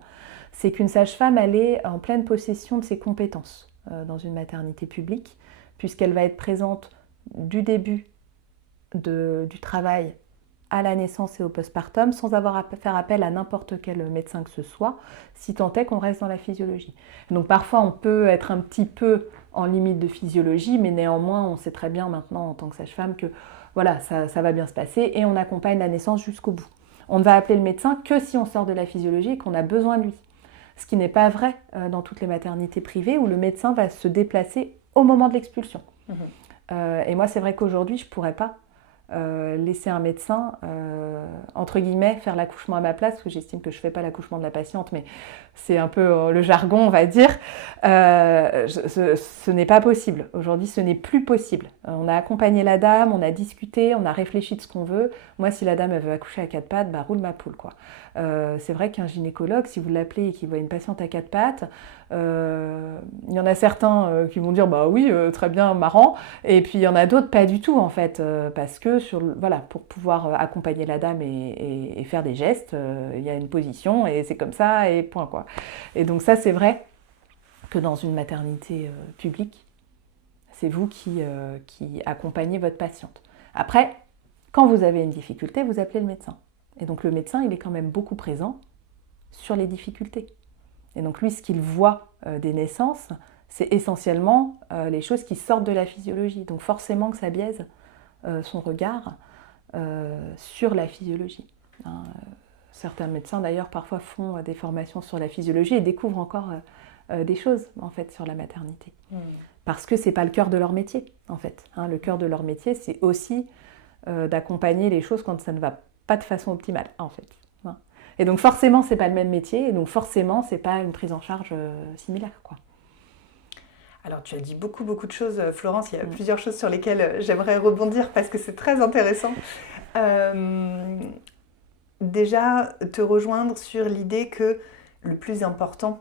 c'est qu'une sage-femme, elle est en pleine possession de ses compétences dans une maternité publique, puisqu'elle va être présente du début du travail à la naissance et au postpartum, sans avoir à faire appel à n'importe quel médecin que ce soit, si tant est qu'on reste dans la physiologie. Donc parfois on peut être un petit peu en limite de physiologie, mais néanmoins on sait très bien maintenant en tant que sage-femme que voilà, ça va bien se passer, et on accompagne la naissance jusqu'au bout. On ne va appeler le médecin que si on sort de la physiologie et qu'on a besoin de lui. Ce qui n'est pas vrai dans toutes les maternités privées, où le médecin va se déplacer au moment de l'expulsion. Et moi, c'est vrai qu'aujourd'hui, je ne pourrais pas laisser un médecin, entre guillemets, faire l'accouchement à ma place, parce que j'estime que je ne fais pas l'accouchement de la patiente, mais c'est un peu le jargon, on va dire. Ce n'est pas possible. Aujourd'hui, ce n'est plus possible. On a accompagné la dame, on a discuté, on a réfléchi de ce qu'on veut. Moi, si la dame elle veut accoucher à quatre pattes, bah, roule ma poule, quoi. C'est vrai qu'un gynécologue, si vous l'appelez et qu'il voit une patiente à quatre pattes, il y en a certains qui vont dire bah oui, très bien, marrant, et puis il y en a d'autres pas du tout en fait, parce que voilà, pour pouvoir accompagner la dame et faire des gestes, il y a une position et c'est comme ça et point quoi. Et donc ça c'est vrai que dans une maternité publique, c'est vous qui accompagnez votre patiente. Après, quand vous avez une difficulté, vous appelez le médecin. Et donc le médecin, il est quand même beaucoup présent sur les difficultés. Et donc lui, ce qu'il voit des naissances, c'est essentiellement les choses qui sortent de la physiologie. Donc forcément que ça biaise son regard sur la physiologie. Certains médecins d'ailleurs parfois font des formations sur la physiologie et découvrent encore des choses en fait sur la maternité. Parce que c'est pas le cœur de leur métier en fait. Le cœur de leur métier, c'est aussi d'accompagner les choses quand ça ne va pas de façon optimale en fait. Et donc forcément, c'est pas le même métier, et donc forcément, c'est pas une prise en charge similaire, quoi. Alors, tu as dit beaucoup de choses, Florence. Il y a plusieurs choses sur lesquelles j'aimerais rebondir parce que c'est très intéressant. Déjà, te rejoindre sur l'idée que le plus important,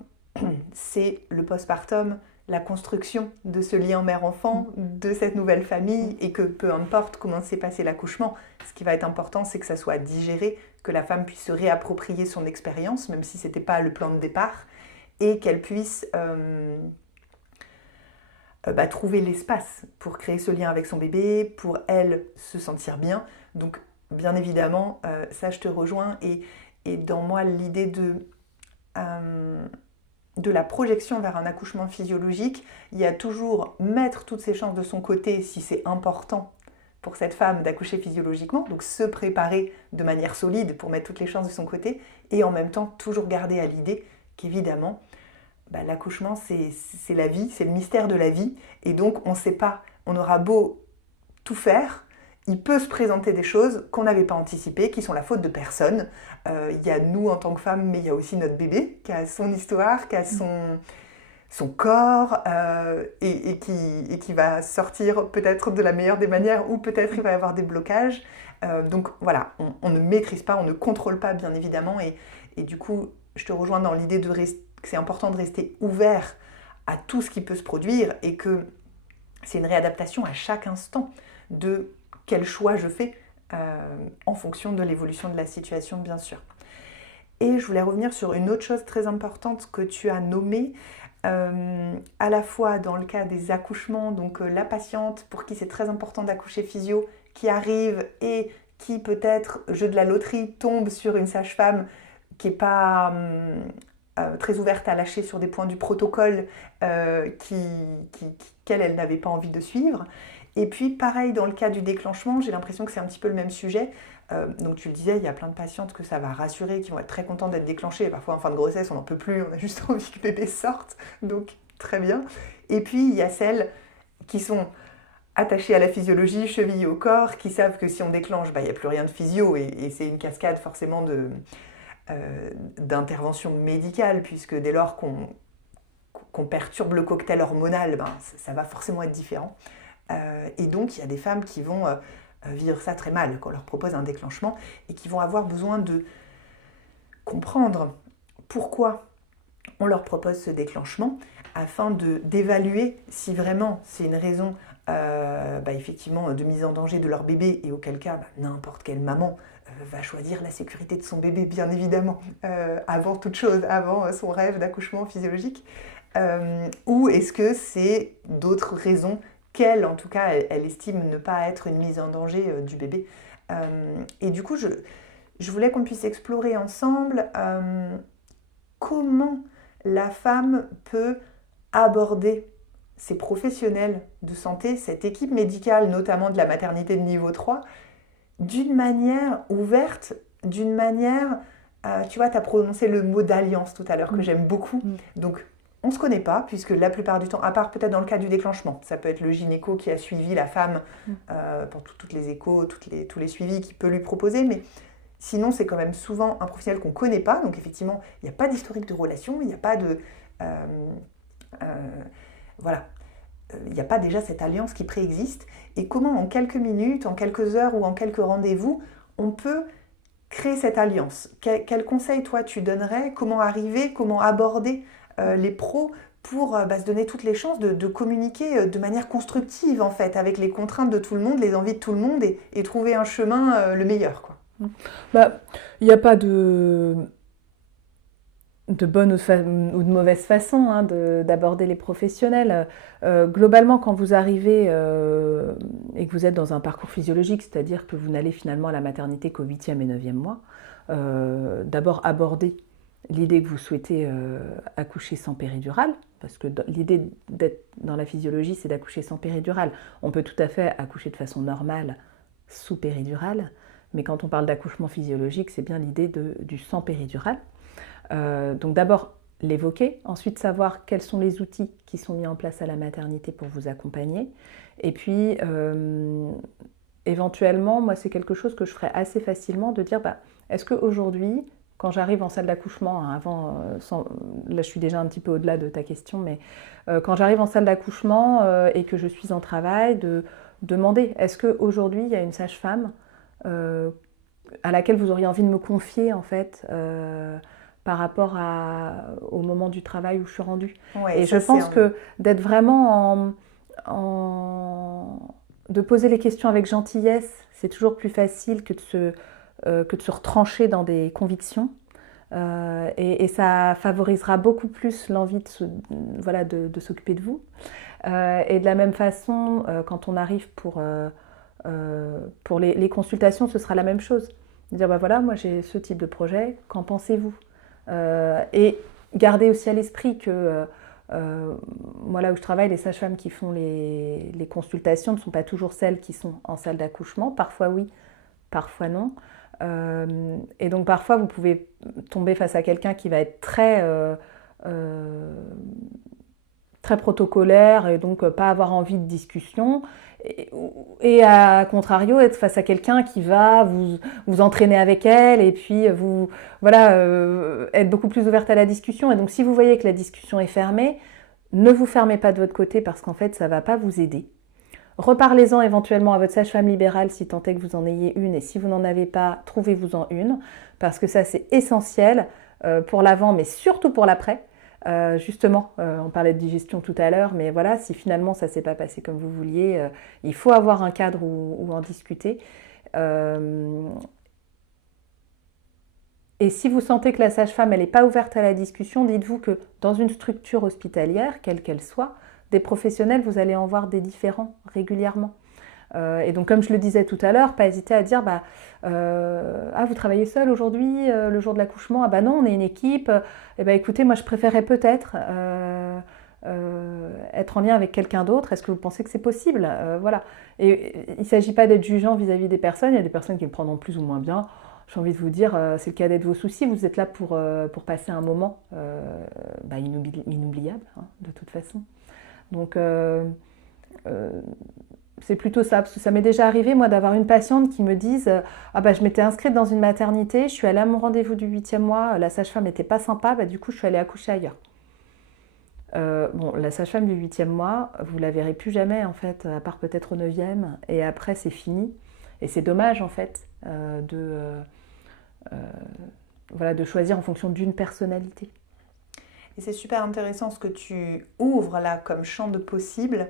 c'est le postpartum, la construction de ce lien mère-enfant, de cette nouvelle famille, et que peu importe comment s'est passé l'accouchement, ce qui va être important, c'est que ça soit digéré, que la femme puisse se réapproprier son expérience, même si ce n'était pas le plan de départ, et qu'elle puisse trouver l'espace pour créer ce lien avec son bébé, pour elle se sentir bien. Donc, bien évidemment, ça je te rejoins, et dans moi, l'idée de la projection vers un accouchement physiologique, il y a toujours mettre toutes ses chances de son côté si c'est important pour cette femme d'accoucher physiologiquement, donc se préparer de manière solide pour mettre toutes les chances de son côté, et en même temps toujours garder à l'idée qu'évidemment, l'accouchement c'est la vie, c'est le mystère de la vie, et donc on ne sait pas, on aura beau tout faire, il peut se présenter des choses qu'on n'avait pas anticipées, qui sont la faute de personne. Il y a nous en tant que femmes, mais il y a aussi notre bébé qui a son histoire, qui a son corps et qui va sortir peut-être de la meilleure des manières, ou peut-être il va y avoir des blocages. Donc voilà, on ne maîtrise pas, on ne contrôle pas bien évidemment, et du coup je te rejoins dans l'idée que c'est important de rester ouvert à tout ce qui peut se produire, et que c'est une réadaptation à chaque instant de quel choix je fais en fonction de l'évolution de la situation, bien sûr. Et je voulais revenir sur une autre chose très importante que tu as nommée, à la fois dans le cas des accouchements, donc la patiente pour qui c'est très important d'accoucher physio, qui arrive et qui peut-être, jeu de la loterie, tombe sur une sage-femme qui n'est pas très ouverte à lâcher sur des points du protocole qu'elle n'avait pas envie de suivre. Et puis pareil dans le cas du déclenchement, j'ai l'impression que c'est un petit peu le même sujet. Donc tu le disais, il y a plein de patientes que ça va rassurer, qui vont être très contentes d'être déclenchées. Et parfois en fin de grossesse, on n'en peut plus, on a juste envie que le bébé sorte. Donc très bien. Et puis il y a celles qui sont attachées à la physiologie, chevillées au corps, qui savent que si on déclenche, il n'y a plus rien de physio, et c'est une cascade forcément d'intervention médicale, puisque dès lors qu'on perturbe le cocktail hormonal, ça va forcément être différent. Et donc il y a des femmes qui vont vivre ça très mal quand on leur propose un déclenchement, et qui vont avoir besoin de comprendre pourquoi on leur propose ce déclenchement, afin d'évaluer si vraiment c'est une raison effectivement de mise en danger de leur bébé, et auquel cas n'importe quelle maman va choisir la sécurité de son bébé, bien évidemment, avant toute chose, avant son rêve d'accouchement physiologique, ou est-ce que c'est d'autres raisons qu'elle, en tout cas, elle estime ne pas être une mise en danger du bébé. Et du coup, je voulais qu'on puisse explorer ensemble comment la femme peut aborder ces professionnels de santé, cette équipe médicale, notamment de la maternité de niveau 3, d'une manière ouverte, d'une manière... tu vois, tu as prononcé le mot d'alliance tout à l'heure, que j'aime beaucoup. Donc, on ne se connaît pas, puisque la plupart du temps, à part peut-être dans le cas du déclenchement, ça peut être le gynéco qui a suivi la femme pour toutes les échos, tous les suivis qu'il peut lui proposer, mais sinon c'est quand même souvent un professionnel qu'on ne connaît pas, donc effectivement, il n'y a pas d'historique de relation, il n'y a pas de... voilà. Il n'y a pas déjà cette alliance qui préexiste. Et comment en quelques minutes, en quelques heures ou en quelques rendez-vous, on peut créer cette alliance? Quel conseil, toi, tu donnerais? Comment arriver, comment aborder les pros pour se donner toutes les chances de communiquer de manière constructive, en fait, avec les contraintes de tout le monde, les envies de tout le monde, et trouver un chemin le meilleur, quoi. Il n'y a pas de bonne ou de mauvaise façon d'aborder les professionnels. Globalement, quand vous arrivez et que vous êtes dans un parcours physiologique, c'est-à-dire que vous n'allez finalement à la maternité qu'au 8e et 9e mois, d'abord aborder l'idée que vous souhaitez accoucher sans péridurale, parce que l'idée d'être dans la physiologie, c'est d'accoucher sans péridurale. On peut tout à fait accoucher de façon normale sous péridurale, mais quand on parle d'accouchement physiologique, c'est bien l'idée du sans péridurale. Donc d'abord l'évoquer, ensuite savoir quels sont les outils qui sont mis en place à la maternité pour vous accompagner, et puis éventuellement, moi c'est quelque chose que je ferais assez facilement, de dire est-ce qu'aujourd'hui, quand j'arrive en salle d'accouchement, là je suis déjà un petit peu au-delà de ta question, mais quand j'arrive en salle d'accouchement et que je suis en travail, de demander est-ce qu'aujourd'hui il y a une sage-femme à laquelle vous auriez envie de me confier en fait par rapport au moment du travail où je suis rendue. Ouais, et je pense que d'être vraiment de poser les questions avec gentillesse, c'est toujours plus facile que de se retrancher dans des convictions. Et ça favorisera beaucoup plus l'envie de s'occuper de vous. Et de la même façon, quand on arrive pour les consultations, ce sera la même chose. Dire voilà, moi j'ai ce type de projet, qu'en pensez-vous? Et garder aussi à l'esprit que moi là où je travaille, les sages-femmes qui font les consultations ne sont pas toujours celles qui sont en salle d'accouchement, parfois oui, parfois non. Et donc parfois vous pouvez tomber face à quelqu'un qui va être très protocolaire et donc pas avoir envie de discussion, et à contrario être face à quelqu'un qui va vous entraîner avec elle et puis être beaucoup plus ouverte à la discussion. Et donc si vous voyez que la discussion est fermée, ne vous fermez pas de votre côté, parce qu'en fait ça ne va pas vous aider. Reparlez-en éventuellement à votre sage-femme libérale si tant est que vous en ayez une, et si vous n'en avez pas, trouvez-vous-en une, parce que ça c'est essentiel pour l'avant, mais surtout pour l'après. Justement, on parlait de digestion tout à l'heure, mais voilà, si finalement ça ne s'est pas passé comme vous vouliez, il faut avoir un cadre où en discuter. Et si vous sentez que la sage-femme elle n'est pas ouverte à la discussion, dites-vous que dans une structure hospitalière, quelle qu'elle soit, des professionnels, vous allez en voir des différents régulièrement. Et donc comme je le disais tout à l'heure, pas hésiter à dire vous travaillez seul aujourd'hui, le jour de l'accouchement? Ah non, on est une équipe. Écoutez, moi je préférerais peut-être être en lien avec quelqu'un d'autre. Est-ce que vous pensez que c'est possible? Voilà. Et il ne s'agit pas d'être jugeant vis-à-vis des personnes. Il y a des personnes qui le prendront plus ou moins bien. J'ai envie de vous dire, c'est le cadet de vos soucis. Vous êtes là pour passer un moment inoubliable, de toute façon. Donc c'est plutôt ça, parce que ça m'est déjà arrivé, moi, d'avoir une patiente qui me dise je m'étais inscrite dans une maternité, je suis allée à mon rendez-vous du 8e mois, la sage-femme n'était pas sympa, du coup, je suis allée accoucher ailleurs. La sage-femme du 8e mois, vous la verrez plus jamais, en fait, à part peut-être au 9e, et après, c'est fini. Et c'est dommage, en fait, de choisir en fonction d'une personnalité. Et c'est super intéressant ce que tu ouvres là comme champ de possible.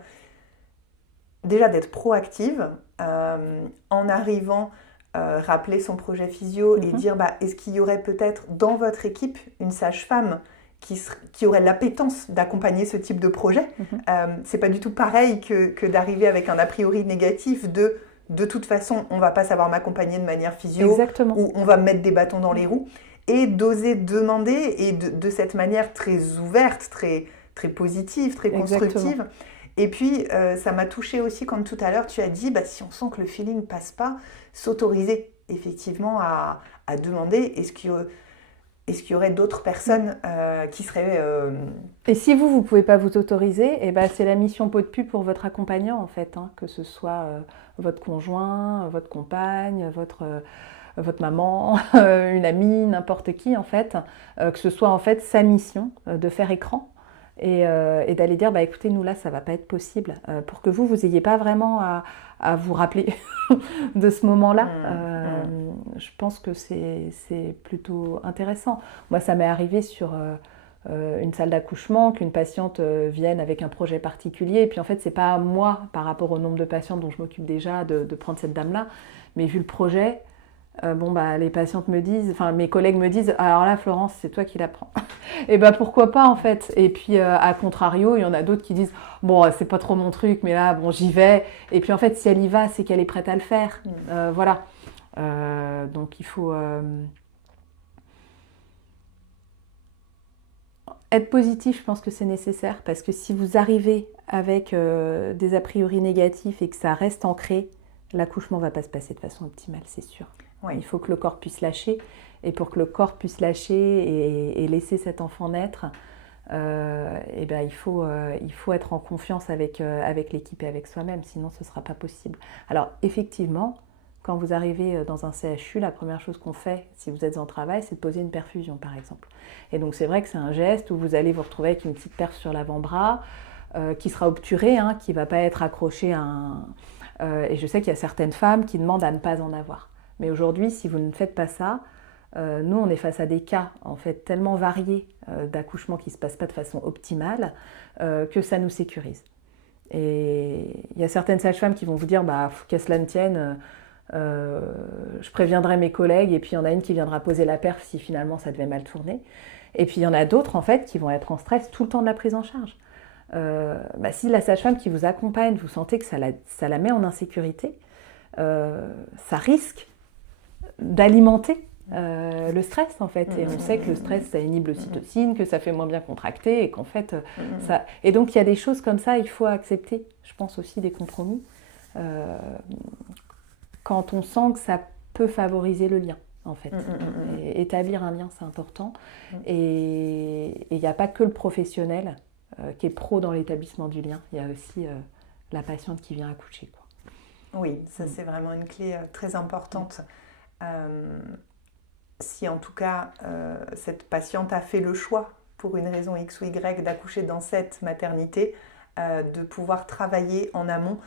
Déjà d'être proactive, en arrivant, rappeler son projet physio et dire est-ce qu'il y aurait peut-être dans votre équipe une sage-femme qui aurait l'appétence d'accompagner ce type de projet. C'est pas du tout pareil que d'arriver avec un a priori négatif de toute façon on va pas savoir m'accompagner de manière physio. Exactement. Ou on va me mettre des bâtons dans les roues, et d'oser demander, et de cette manière très ouverte, très, très positive, très constructive. Exactement. Et puis, ça m'a touchée aussi quand tout à l'heure, tu as dit, si on sent que le feeling ne passe pas, s'autoriser effectivement à demander, est-ce que est-ce qu'il y aurait d'autres personnes qui seraient... Et si vous ne pouvez pas vous autoriser, eh ben, c'est la mission pot de pub pour votre accompagnant, en fait, hein, que ce soit votre conjoint, votre compagne, votre maman, une amie, n'importe qui, en fait, que ce soit en fait sa mission de faire écran et d'aller dire, bah, écoutez, nous là, ça ne va pas être possible, pour que vous n'ayez pas vraiment à vous rappeler de ce moment-là. Je pense que c'est plutôt intéressant. Moi, ça m'est arrivé sur une salle d'accouchement, qu'une patiente vienne avec un projet particulier, et puis en fait, c'est pas à moi, par rapport au nombre de patientes dont je m'occupe déjà, de prendre cette dame-là, mais vu le projet, les patientes me disent, enfin mes collègues me disent, alors là Florence, c'est toi qui la prends. Et pourquoi pas en fait. Et puis à contrario, il y en a d'autres qui disent, bon c'est pas trop mon truc, mais là bon j'y vais. Et puis en fait si elle y va, c'est qu'elle est prête à le faire. Voilà. Donc il faut être positif, je pense que c'est nécessaire, parce que si vous arrivez avec des a priori négatifs et que ça reste ancré, l'accouchement ne va pas se passer de façon optimale, c'est sûr. Oui. Il faut que le corps puisse lâcher, et pour que le corps puisse lâcher et laisser cet enfant naître, il faut être en confiance avec l'équipe et avec soi-même, sinon ce ne sera pas possible. Alors effectivement, quand vous arrivez dans un CHU, la première chose qu'on fait, si vous êtes en travail, c'est de poser une perfusion, par exemple. Et donc c'est vrai que c'est un geste où vous allez vous retrouver avec une petite perf sur l'avant-bras, qui sera obturée, hein, qui ne va pas être accrochée à un... et je sais qu'il y a certaines femmes qui demandent à ne pas en avoir. Mais aujourd'hui, si vous ne faites pas ça, nous, on est face à des cas en fait tellement variés d'accouchement qui ne se passent pas de façon optimale que ça nous sécurise. Et il y a certaines sages-femmes qui vont vous dire qu'à cela ne tienne, je préviendrai mes collègues, et puis il y en a une qui viendra poser la perf si finalement ça devait mal tourner. Et puis il y en a d'autres en fait qui vont être en stress tout le temps de la prise en charge. Si la sage-femme qui vous accompagne, vous sentez que ça la met en insécurité, ça risque d'alimenter le stress en fait. Et on sait que le stress, ça inhibe l'ocytocine, que ça fait moins bien contracter, et qu'en fait ça... Et donc il y a des choses comme ça, il faut accepter, je pense aussi des compromis, quand on sent que ça peut favoriser le lien en fait. Et établir un lien, c'est important. Et il n'y a pas que le professionnel qui est pro dans l'établissement du lien, il y a aussi la patiente qui vient accoucher, quoi. Oui, ça c'est vraiment une clé très importante. Si en tout cas cette patiente a fait le choix, pour une raison X ou Y, d'accoucher dans cette maternité, de pouvoir travailler en amont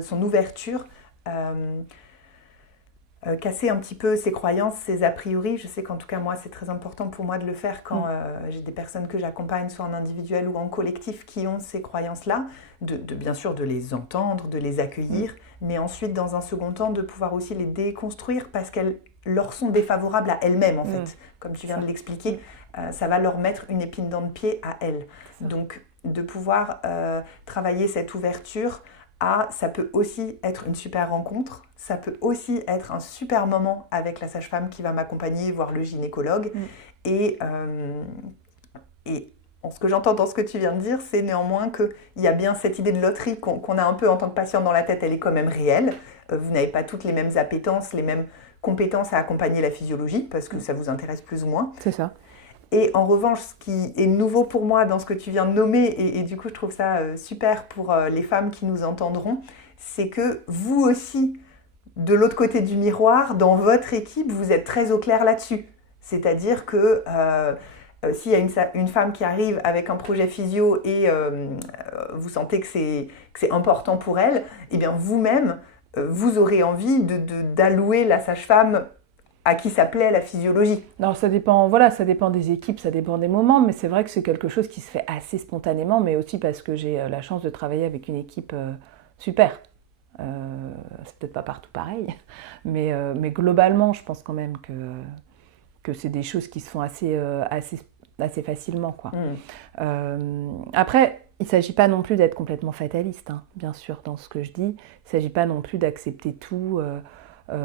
son ouverture, casser un petit peu ses croyances, ses a priori. Je sais qu'en tout cas moi c'est très important pour moi de le faire quand j'ai des personnes que j'accompagne, soit en individuel ou en collectif, qui ont ces croyances-là, bien sûr de les entendre, de les accueillir, mais ensuite dans un second temps de pouvoir aussi les déconstruire parce qu'elles leur sont défavorables à elles-mêmes en fait. Comme tu viens de l'expliquer, ça va leur mettre une épine dans le pied à elles. Donc de pouvoir travailler cette ouverture, ça peut aussi être une super rencontre, ça peut aussi être un super moment avec la sage-femme qui va m'accompagner, voire le gynécologue. Et ce que j'entends dans ce que tu viens de dire, c'est néanmoins qu'il y a bien cette idée de loterie qu'on a un peu en tant que patient dans la tête, elle est quand même réelle. Vous n'avez pas toutes les mêmes appétences, les mêmes compétences à accompagner la physiologie, parce que ça vous intéresse plus ou moins. C'est ça. Et en revanche, ce qui est nouveau pour moi dans ce que tu viens de nommer, et du coup je trouve ça super pour les femmes qui nous entendront, c'est que vous aussi, de l'autre côté du miroir, dans votre équipe, vous êtes très au clair là-dessus. C'est-à-dire que s'il y a une femme qui arrive avec un projet physio et vous sentez que c'est important pour elle, eh bien vous-même, vous aurez envie d'allouer la sage-femme à qui ça plaît la physiologie. Alors ça dépend des équipes, ça dépend des moments, mais c'est vrai que c'est quelque chose qui se fait assez spontanément, mais aussi parce que j'ai la chance de travailler avec une équipe super. C'est peut-être pas partout pareil, mais globalement, je pense quand même que c'est des choses qui se font assez facilement, quoi. Après, il ne s'agit pas non plus d'être complètement fataliste, hein, bien sûr, dans ce que je dis. Il ne s'agit pas non plus d'accepter tout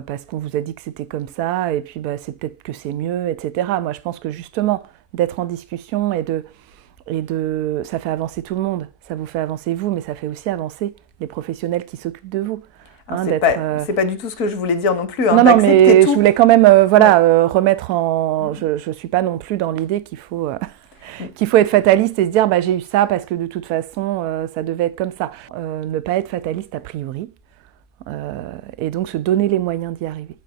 parce qu'on vous a dit que c'était comme ça, et puis c'est peut-être que c'est mieux, etc. Moi, je pense que justement, d'être en discussion ça fait avancer tout le monde. Ça vous fait avancer vous, mais ça fait aussi avancer les professionnels qui s'occupent de vous. Hein, c'est pas du tout ce que je voulais dire non plus, hein, non, mais tout. je voulais quand même remettre en... Je ne suis pas non plus dans l'idée qu'il faut être fataliste et se dire j'ai eu ça parce que de toute façon ça devait être comme ça. Ne pas être fataliste a priori et donc se donner les moyens d'y arriver.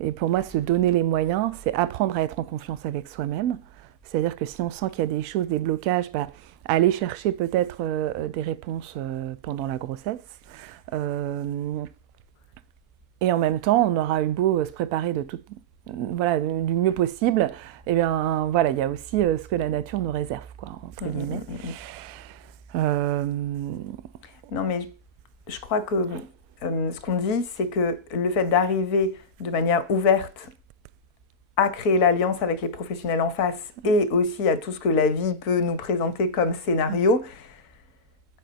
Et pour moi, se donner les moyens, c'est apprendre à être en confiance avec soi-même. C'est-à-dire que si on sent qu'il y a des choses, des blocages, aller chercher peut-être des réponses pendant la grossesse. Et en même temps, on aura eu beau se préparer du mieux possible, et bien voilà, il y a aussi ce que la nature nous réserve, quoi, entre guillemets. Non, mais je crois que ce qu'on dit, c'est que le fait d'arriver de manière ouverte à créer l'alliance avec les professionnels en face et aussi à tout ce que la vie peut nous présenter comme scénario,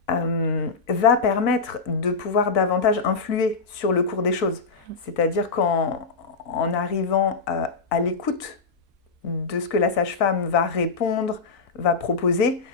va permettre de pouvoir davantage influer sur le cours des choses. C'est-à-dire qu'en arrivant à l'écoute de ce que la sage-femme va répondre, va proposer,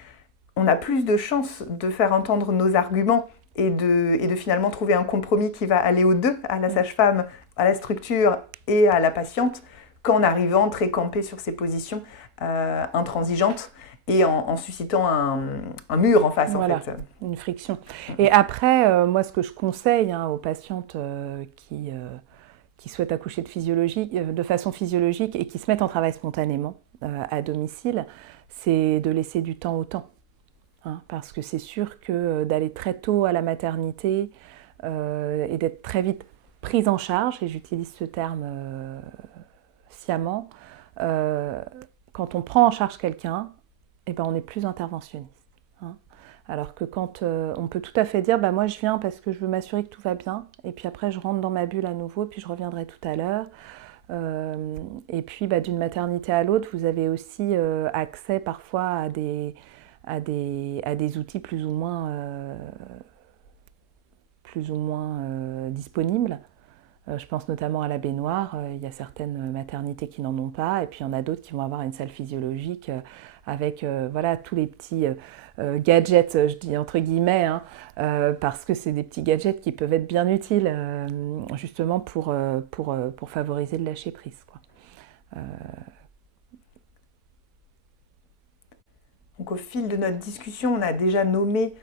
on a plus de chances de faire entendre nos arguments et de finalement trouver un compromis qui va aller aux deux, à la sage-femme, à la structure et à la patiente, qu'en arrivant très campée sur ses positions intransigeantes et en suscitant un mur en face, voilà, en fait. Une friction. Et après, moi, ce que je conseille aux patientes qui souhaitent accoucher de façon physiologique et qui se mettent en travail spontanément à domicile, c'est de laisser du temps au temps. Hein, parce que c'est sûr que d'aller très tôt à la maternité et d'être très vite prise en charge, et j'utilise ce terme sciemment, quand on prend en charge quelqu'un, on est plus interventionniste. Hein. Alors que quand on peut tout à fait dire, moi je viens parce que je veux m'assurer que tout va bien, et puis après je rentre dans ma bulle à nouveau, puis je reviendrai tout à l'heure. Et puis d'une maternité à l'autre, vous avez aussi accès parfois à des outils plus ou moins disponibles. Je pense notamment à la baignoire. Il y a certaines maternités qui n'en ont pas, et puis il y en a d'autres qui vont avoir une salle physiologique avec tous les petits gadgets, je dis entre guillemets, parce que c'est des petits gadgets qui peuvent être bien utiles justement pour favoriser le lâcher-prise, quoi. Donc au fil de notre discussion, on a déjà nommé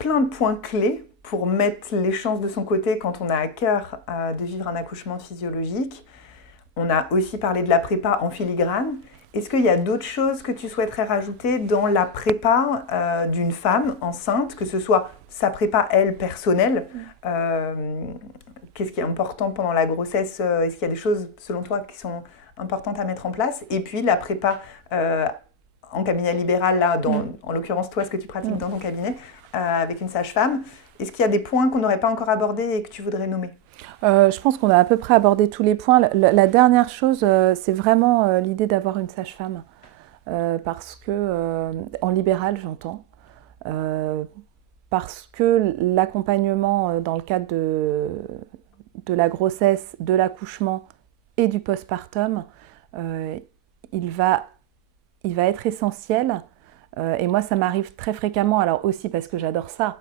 plein de points clés pour mettre les chances de son côté quand on a à cœur de vivre un accouchement physiologique. On a aussi parlé de la prépa en filigrane. Est-ce qu'il y a d'autres choses que tu souhaiterais rajouter dans la prépa d'une femme enceinte, que ce soit sa prépa, elle, personnelle qu'est-ce qui est important pendant la grossesse? Est-ce qu'il y a des choses, selon toi, qui sont importantes à mettre en place? Et puis la prépa en cabinet libéral, là, en l'occurrence, toi, ce que tu pratiques dans ton cabinet, avec une sage-femme. Est-ce qu'il y a des points qu'on n'aurait pas encore abordés et que tu voudrais nommer? Je pense qu'on a à peu près abordé tous les points. La dernière chose, c'est vraiment l'idée d'avoir une sage-femme. Parce que, en libéral, j'entends, parce que l'accompagnement dans le cadre de la grossesse, de l'accouchement et du postpartum, il va être essentiel. Et moi, ça m'arrive très fréquemment, alors aussi parce que j'adore ça,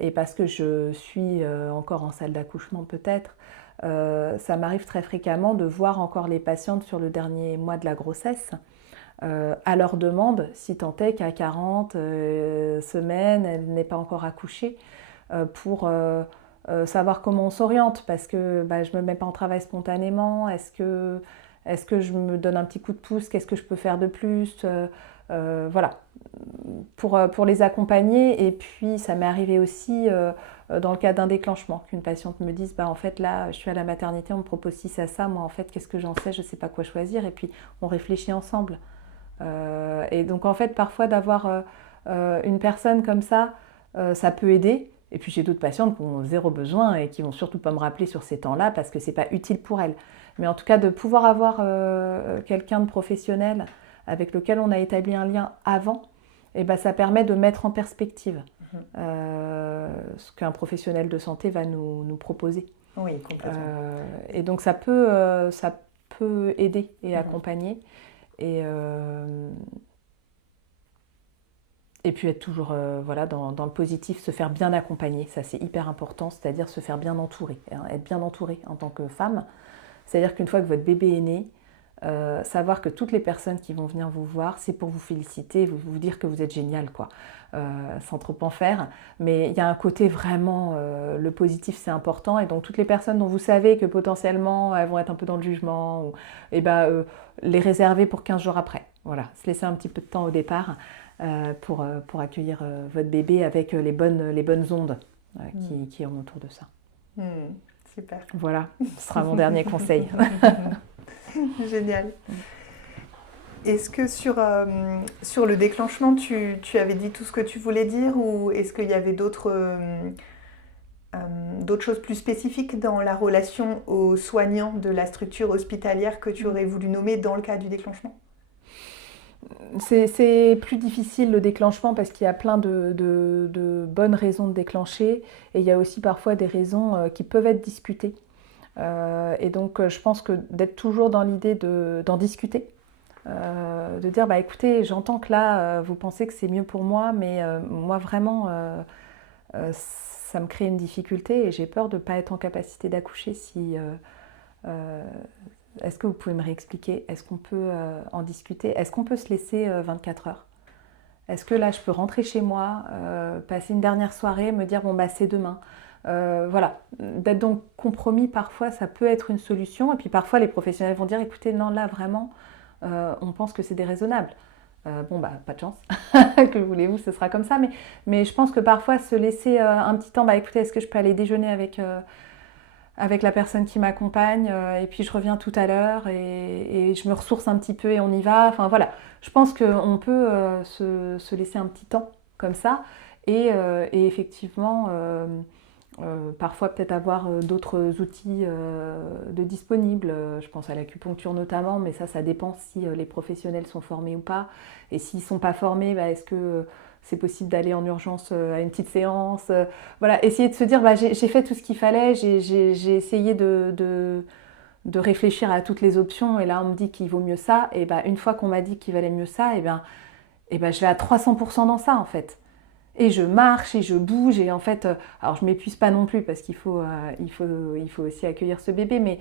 et parce que je suis encore en salle d'accouchement peut-être, ça m'arrive très fréquemment de voir encore les patientes sur le dernier mois de la grossesse, à leur demande, si tant est qu'à 40 semaines, elle n'est pas encore accouchée, pour savoir comment on s'oriente, parce que je ne me mets pas en travail spontanément, est-ce que je me donne un petit coup de pouce, qu'est-ce que je peux faire de plus, voilà, pour les accompagner. Et puis ça m'est arrivé aussi dans le cas d'un déclenchement, qu'une patiente me dise en fait là je suis à la maternité, on me propose ci, ça, moi en fait qu'est-ce que j'en sais, je ne sais pas quoi choisir, et puis on réfléchit ensemble. Et donc en fait parfois d'avoir une personne comme ça, ça peut aider. Et puis j'ai d'autres patientes qui ont zéro besoin et qui vont surtout pas me rappeler sur ces temps-là parce que c'est pas utile pour elles. Mais en tout cas de pouvoir avoir quelqu'un de professionnel avec lequel on a établi un lien avant, ça permet de mettre en perspective ce qu'un professionnel de santé va nous proposer. Oui, complètement. Et donc ça peut aider et accompagner. Et Et puis être toujours voilà, dans le positif, se faire bien accompagner, ça c'est hyper important, c'est-à-dire se faire bien entourer, hein, être bien entourée en tant que femme. C'est-à-dire qu'une fois que votre bébé est né, savoir que toutes les personnes qui vont venir vous voir, c'est pour vous féliciter, vous dire que vous êtes génial, quoi, sans trop en faire. Mais il y a un côté vraiment, le positif c'est important, et donc toutes les personnes dont vous savez que potentiellement elles vont être un peu dans le jugement, les réserver pour 15 jours après. Voilà, se laisser un petit peu de temps au départ pour accueillir votre bébé avec les bonnes ondes qui ont autour de ça. Super. Voilà, ce sera mon dernier conseil. Génial. Est-ce que sur le déclenchement, tu avais dit tout ce que tu voulais dire, ou est-ce qu'il y avait d'autres choses plus spécifiques dans la relation aux soignants de la structure hospitalière que tu aurais voulu nommer dans le cas du déclenchement ? C'est plus difficile le déclenchement parce qu'il y a plein de bonnes raisons de déclencher, et il y a aussi parfois des raisons qui peuvent être discutées. Et donc je pense que d'être toujours dans l'idée d'en discuter, de dire bah écoutez, j'entends que là vous pensez que c'est mieux pour moi, mais moi vraiment ça me crée une difficulté et j'ai peur de ne pas être en capacité d'accoucher si... Est-ce que vous pouvez me réexpliquer? Est-ce qu'on peut en discuter? Est-ce qu'on peut se laisser 24 heures? Est-ce que là, je peux rentrer chez moi, passer une dernière soirée, me dire, bon, bah, c'est demain. Voilà, d'être donc compromis, parfois, ça peut être une solution. Et puis parfois, les professionnels vont dire, écoutez, non, là, vraiment, on pense que c'est déraisonnable. Bon, bah, pas de chance. Que voulez-vous, ce sera comme ça. Mais je pense que parfois, se laisser un petit temps, bah, écoutez, est-ce que je peux aller déjeuner avec la personne qui m'accompagne, et puis je reviens tout à l'heure et je me ressource un petit peu et on y va. Enfin voilà, je pense qu'on peut se laisser un petit temps comme ça et effectivement parfois peut-être avoir d'autres outils de disponibles. Je pense à l'acupuncture notamment, mais ça dépend si les professionnels sont formés ou pas. Et s'ils ne sont pas formés, bah, est-ce que c'est possible d'aller en urgence à une petite séance, voilà, essayer de se dire bah, j'ai fait tout ce qu'il fallait, j'ai essayé de réfléchir à toutes les options, et là on me dit qu'il vaut mieux ça, et bah, une fois qu'on m'a dit qu'il valait mieux ça, et ben je vais à 300% dans ça en fait. Et je marche et je bouge, et en fait, alors je m'épuise pas non plus parce qu'il faut aussi accueillir ce bébé, mais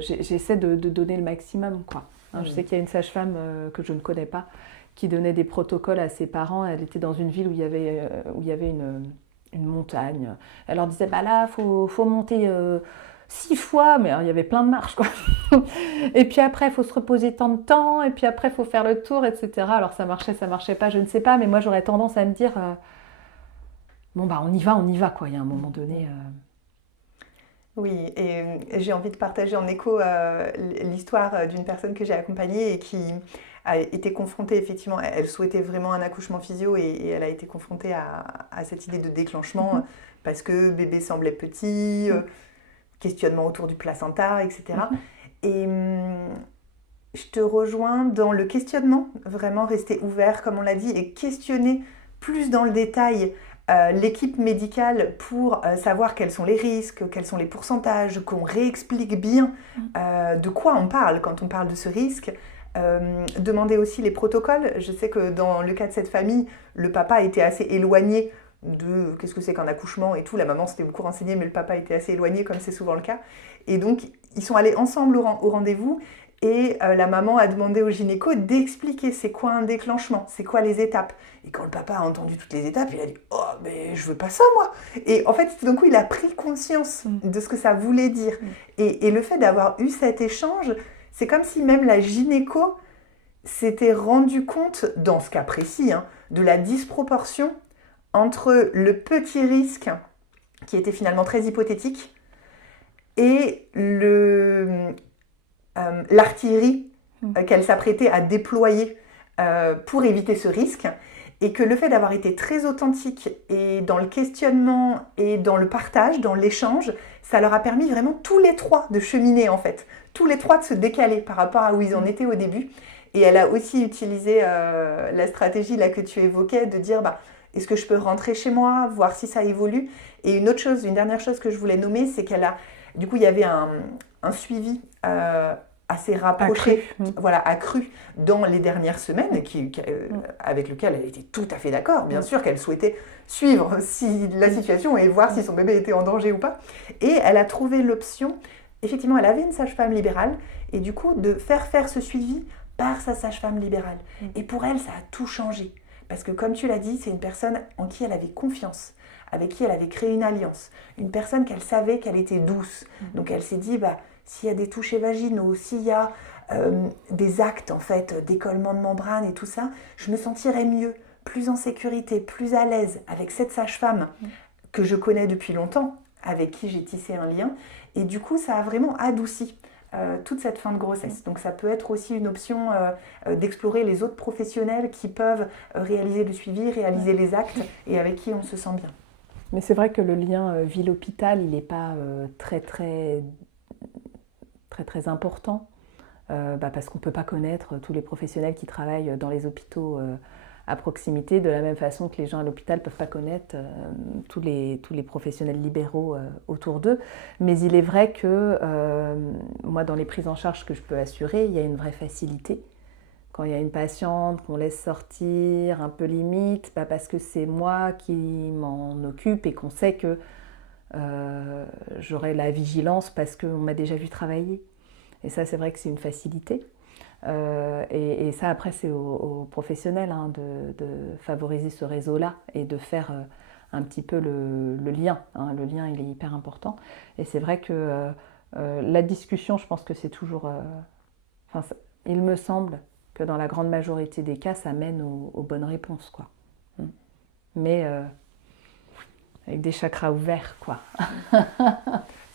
j'essaie de donner le maximum, quoi. Hein, je sais qu'il y a une sage-femme que je ne connais pas qui donnait des protocoles à ses parents. Elle était dans une ville où il y avait une montagne. Elle leur disait, bah là, faut monter 6 fois, mais alors, il y avait plein de marches, quoi. Et puis après, il faut se reposer tant de temps, et puis après, il faut faire le tour, etc. Alors ça marchait pas, je ne sais pas, mais moi, j'aurais tendance à me dire, bon, bah on y va, quoi. Il y a un moment donné... Oui, et j'ai envie de partager en écho l'histoire d'une personne que j'ai accompagnée et qui a été confrontée, effectivement, elle souhaitait vraiment un accouchement physio, et elle a été confrontée à cette idée de déclenchement parce que bébé semblait petit, questionnement autour du placenta, etc. Et je te rejoins dans le questionnement, vraiment rester ouvert, comme on l'a dit, et questionner plus dans le détail l'équipe médicale pour savoir quels sont les risques, quels sont les pourcentages, qu'on réexplique bien de quoi on parle quand on parle de ce risque. Demander aussi les protocoles. Je sais que dans le cas de cette famille, le papa était assez éloigné de qu'est-ce que c'est qu'un accouchement et tout. La maman s'était beaucoup renseignée, mais le papa était assez éloigné, comme c'est souvent le cas. Et donc, ils sont allés ensemble au rendez-vous, et la maman a demandé au gynéco d'expliquer c'est quoi un déclenchement, c'est quoi les étapes. Et quand le papa a entendu toutes les étapes, il a dit « Oh, mais je veux pas ça, moi !» Et en fait, tout d'un coup, il a pris conscience de ce que ça voulait dire. Et le fait d'avoir eu cet échange, c'est comme si même la gynéco s'était rendu compte, dans ce cas précis, de la disproportion entre le petit risque, qui était finalement très hypothétique, et l'artillerie qu'elle s'apprêtait à déployer pour éviter ce risque, et que le fait d'avoir été très authentique et dans le questionnement et dans le partage, dans l'échange, ça leur a permis vraiment tous les trois de cheminer en fait, tous les trois de se décaler par rapport à où ils en étaient au début. Et elle a aussi utilisé la stratégie là que tu évoquais de dire bah, est-ce que je peux rentrer chez moi, voir si ça évolue. Et une autre chose, une dernière chose que je voulais nommer, c'est qu'elle a, du coup il y avait un suivi à assez rapproché, Accru. voilà, accru dans les dernières semaines, avec lequel elle était tout à fait d'accord, bien sûr qu'elle souhaitait suivre la situation et voir si son bébé était en danger ou pas. Et elle a trouvé l'option, effectivement, elle avait une sage-femme libérale, et du coup, de faire ce suivi par sa sage-femme libérale. Et pour elle, ça a tout changé. Parce que comme tu l'as dit, c'est une personne en qui elle avait confiance, avec qui elle avait créé une alliance, une personne qu'elle savait qu'elle était douce. Donc elle s'est dit, s'il y a des touchés vaginaux, s'il y a des actes en fait, d'écollement de membrane et tout ça, je me sentirais mieux, plus en sécurité, plus à l'aise avec cette sage-femme que je connais depuis longtemps, avec qui j'ai tissé un lien. Et du coup, ça a vraiment adouci toute cette fin de grossesse. Donc ça peut être aussi une option d'explorer les autres professionnels qui peuvent réaliser le suivi, réaliser les actes et avec qui on se sent bien. Mais c'est vrai que le lien ville-hôpital, il n'est pas très important parce qu'on ne peut pas connaître tous les professionnels qui travaillent dans les hôpitaux à proximité, de la même façon que les gens à l'hôpital ne peuvent pas connaître tous les professionnels libéraux autour d'eux. Mais il est vrai que moi, dans les prises en charge que je peux assurer, il y a une vraie facilité. Quand il y a une patiente qu'on laisse sortir un peu limite, parce que c'est moi qui m'en occupe et qu'on sait que j'aurai la vigilance parce qu'on m'a déjà vu travailler. Et ça, c'est vrai que c'est une facilité. Et ça, après, c'est aux professionnels de favoriser ce réseau-là et de faire un petit peu le lien. Le lien, il est hyper important. Et c'est vrai que la discussion, je pense que c'est toujours... il me semble que dans la grande majorité des cas, ça mène aux bonnes réponses, quoi. Mais avec des chakras ouverts, quoi.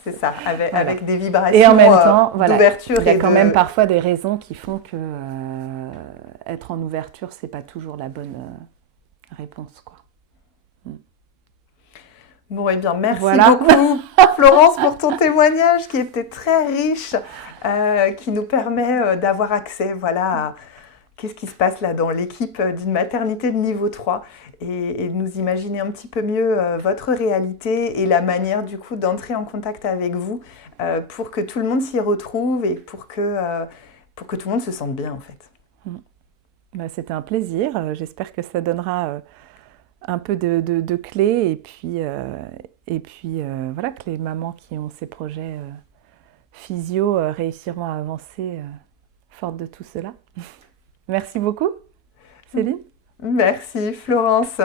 C'est ça, avec des vibrations et en même temps, d'ouverture. Il y a quand même parfois des raisons qui font que être en ouverture, c'est pas toujours la bonne réponse, quoi. Bon, eh bien, merci beaucoup, Florence, pour ton témoignage qui était très riche, qui nous permet d'avoir accès, à qu'est-ce qui se passe là dans l'équipe d'une maternité de niveau 3 et de nous imaginer un petit peu mieux votre réalité et la manière du coup d'entrer en contact avec vous pour que tout le monde s'y retrouve et pour que tout le monde se sente bien en fait. C'était un plaisir, j'espère que ça donnera un peu de clés et puis voilà, que les mamans qui ont ces projets physio réussiront à avancer fortes de tout cela. Merci beaucoup, Céline. Merci, Florence.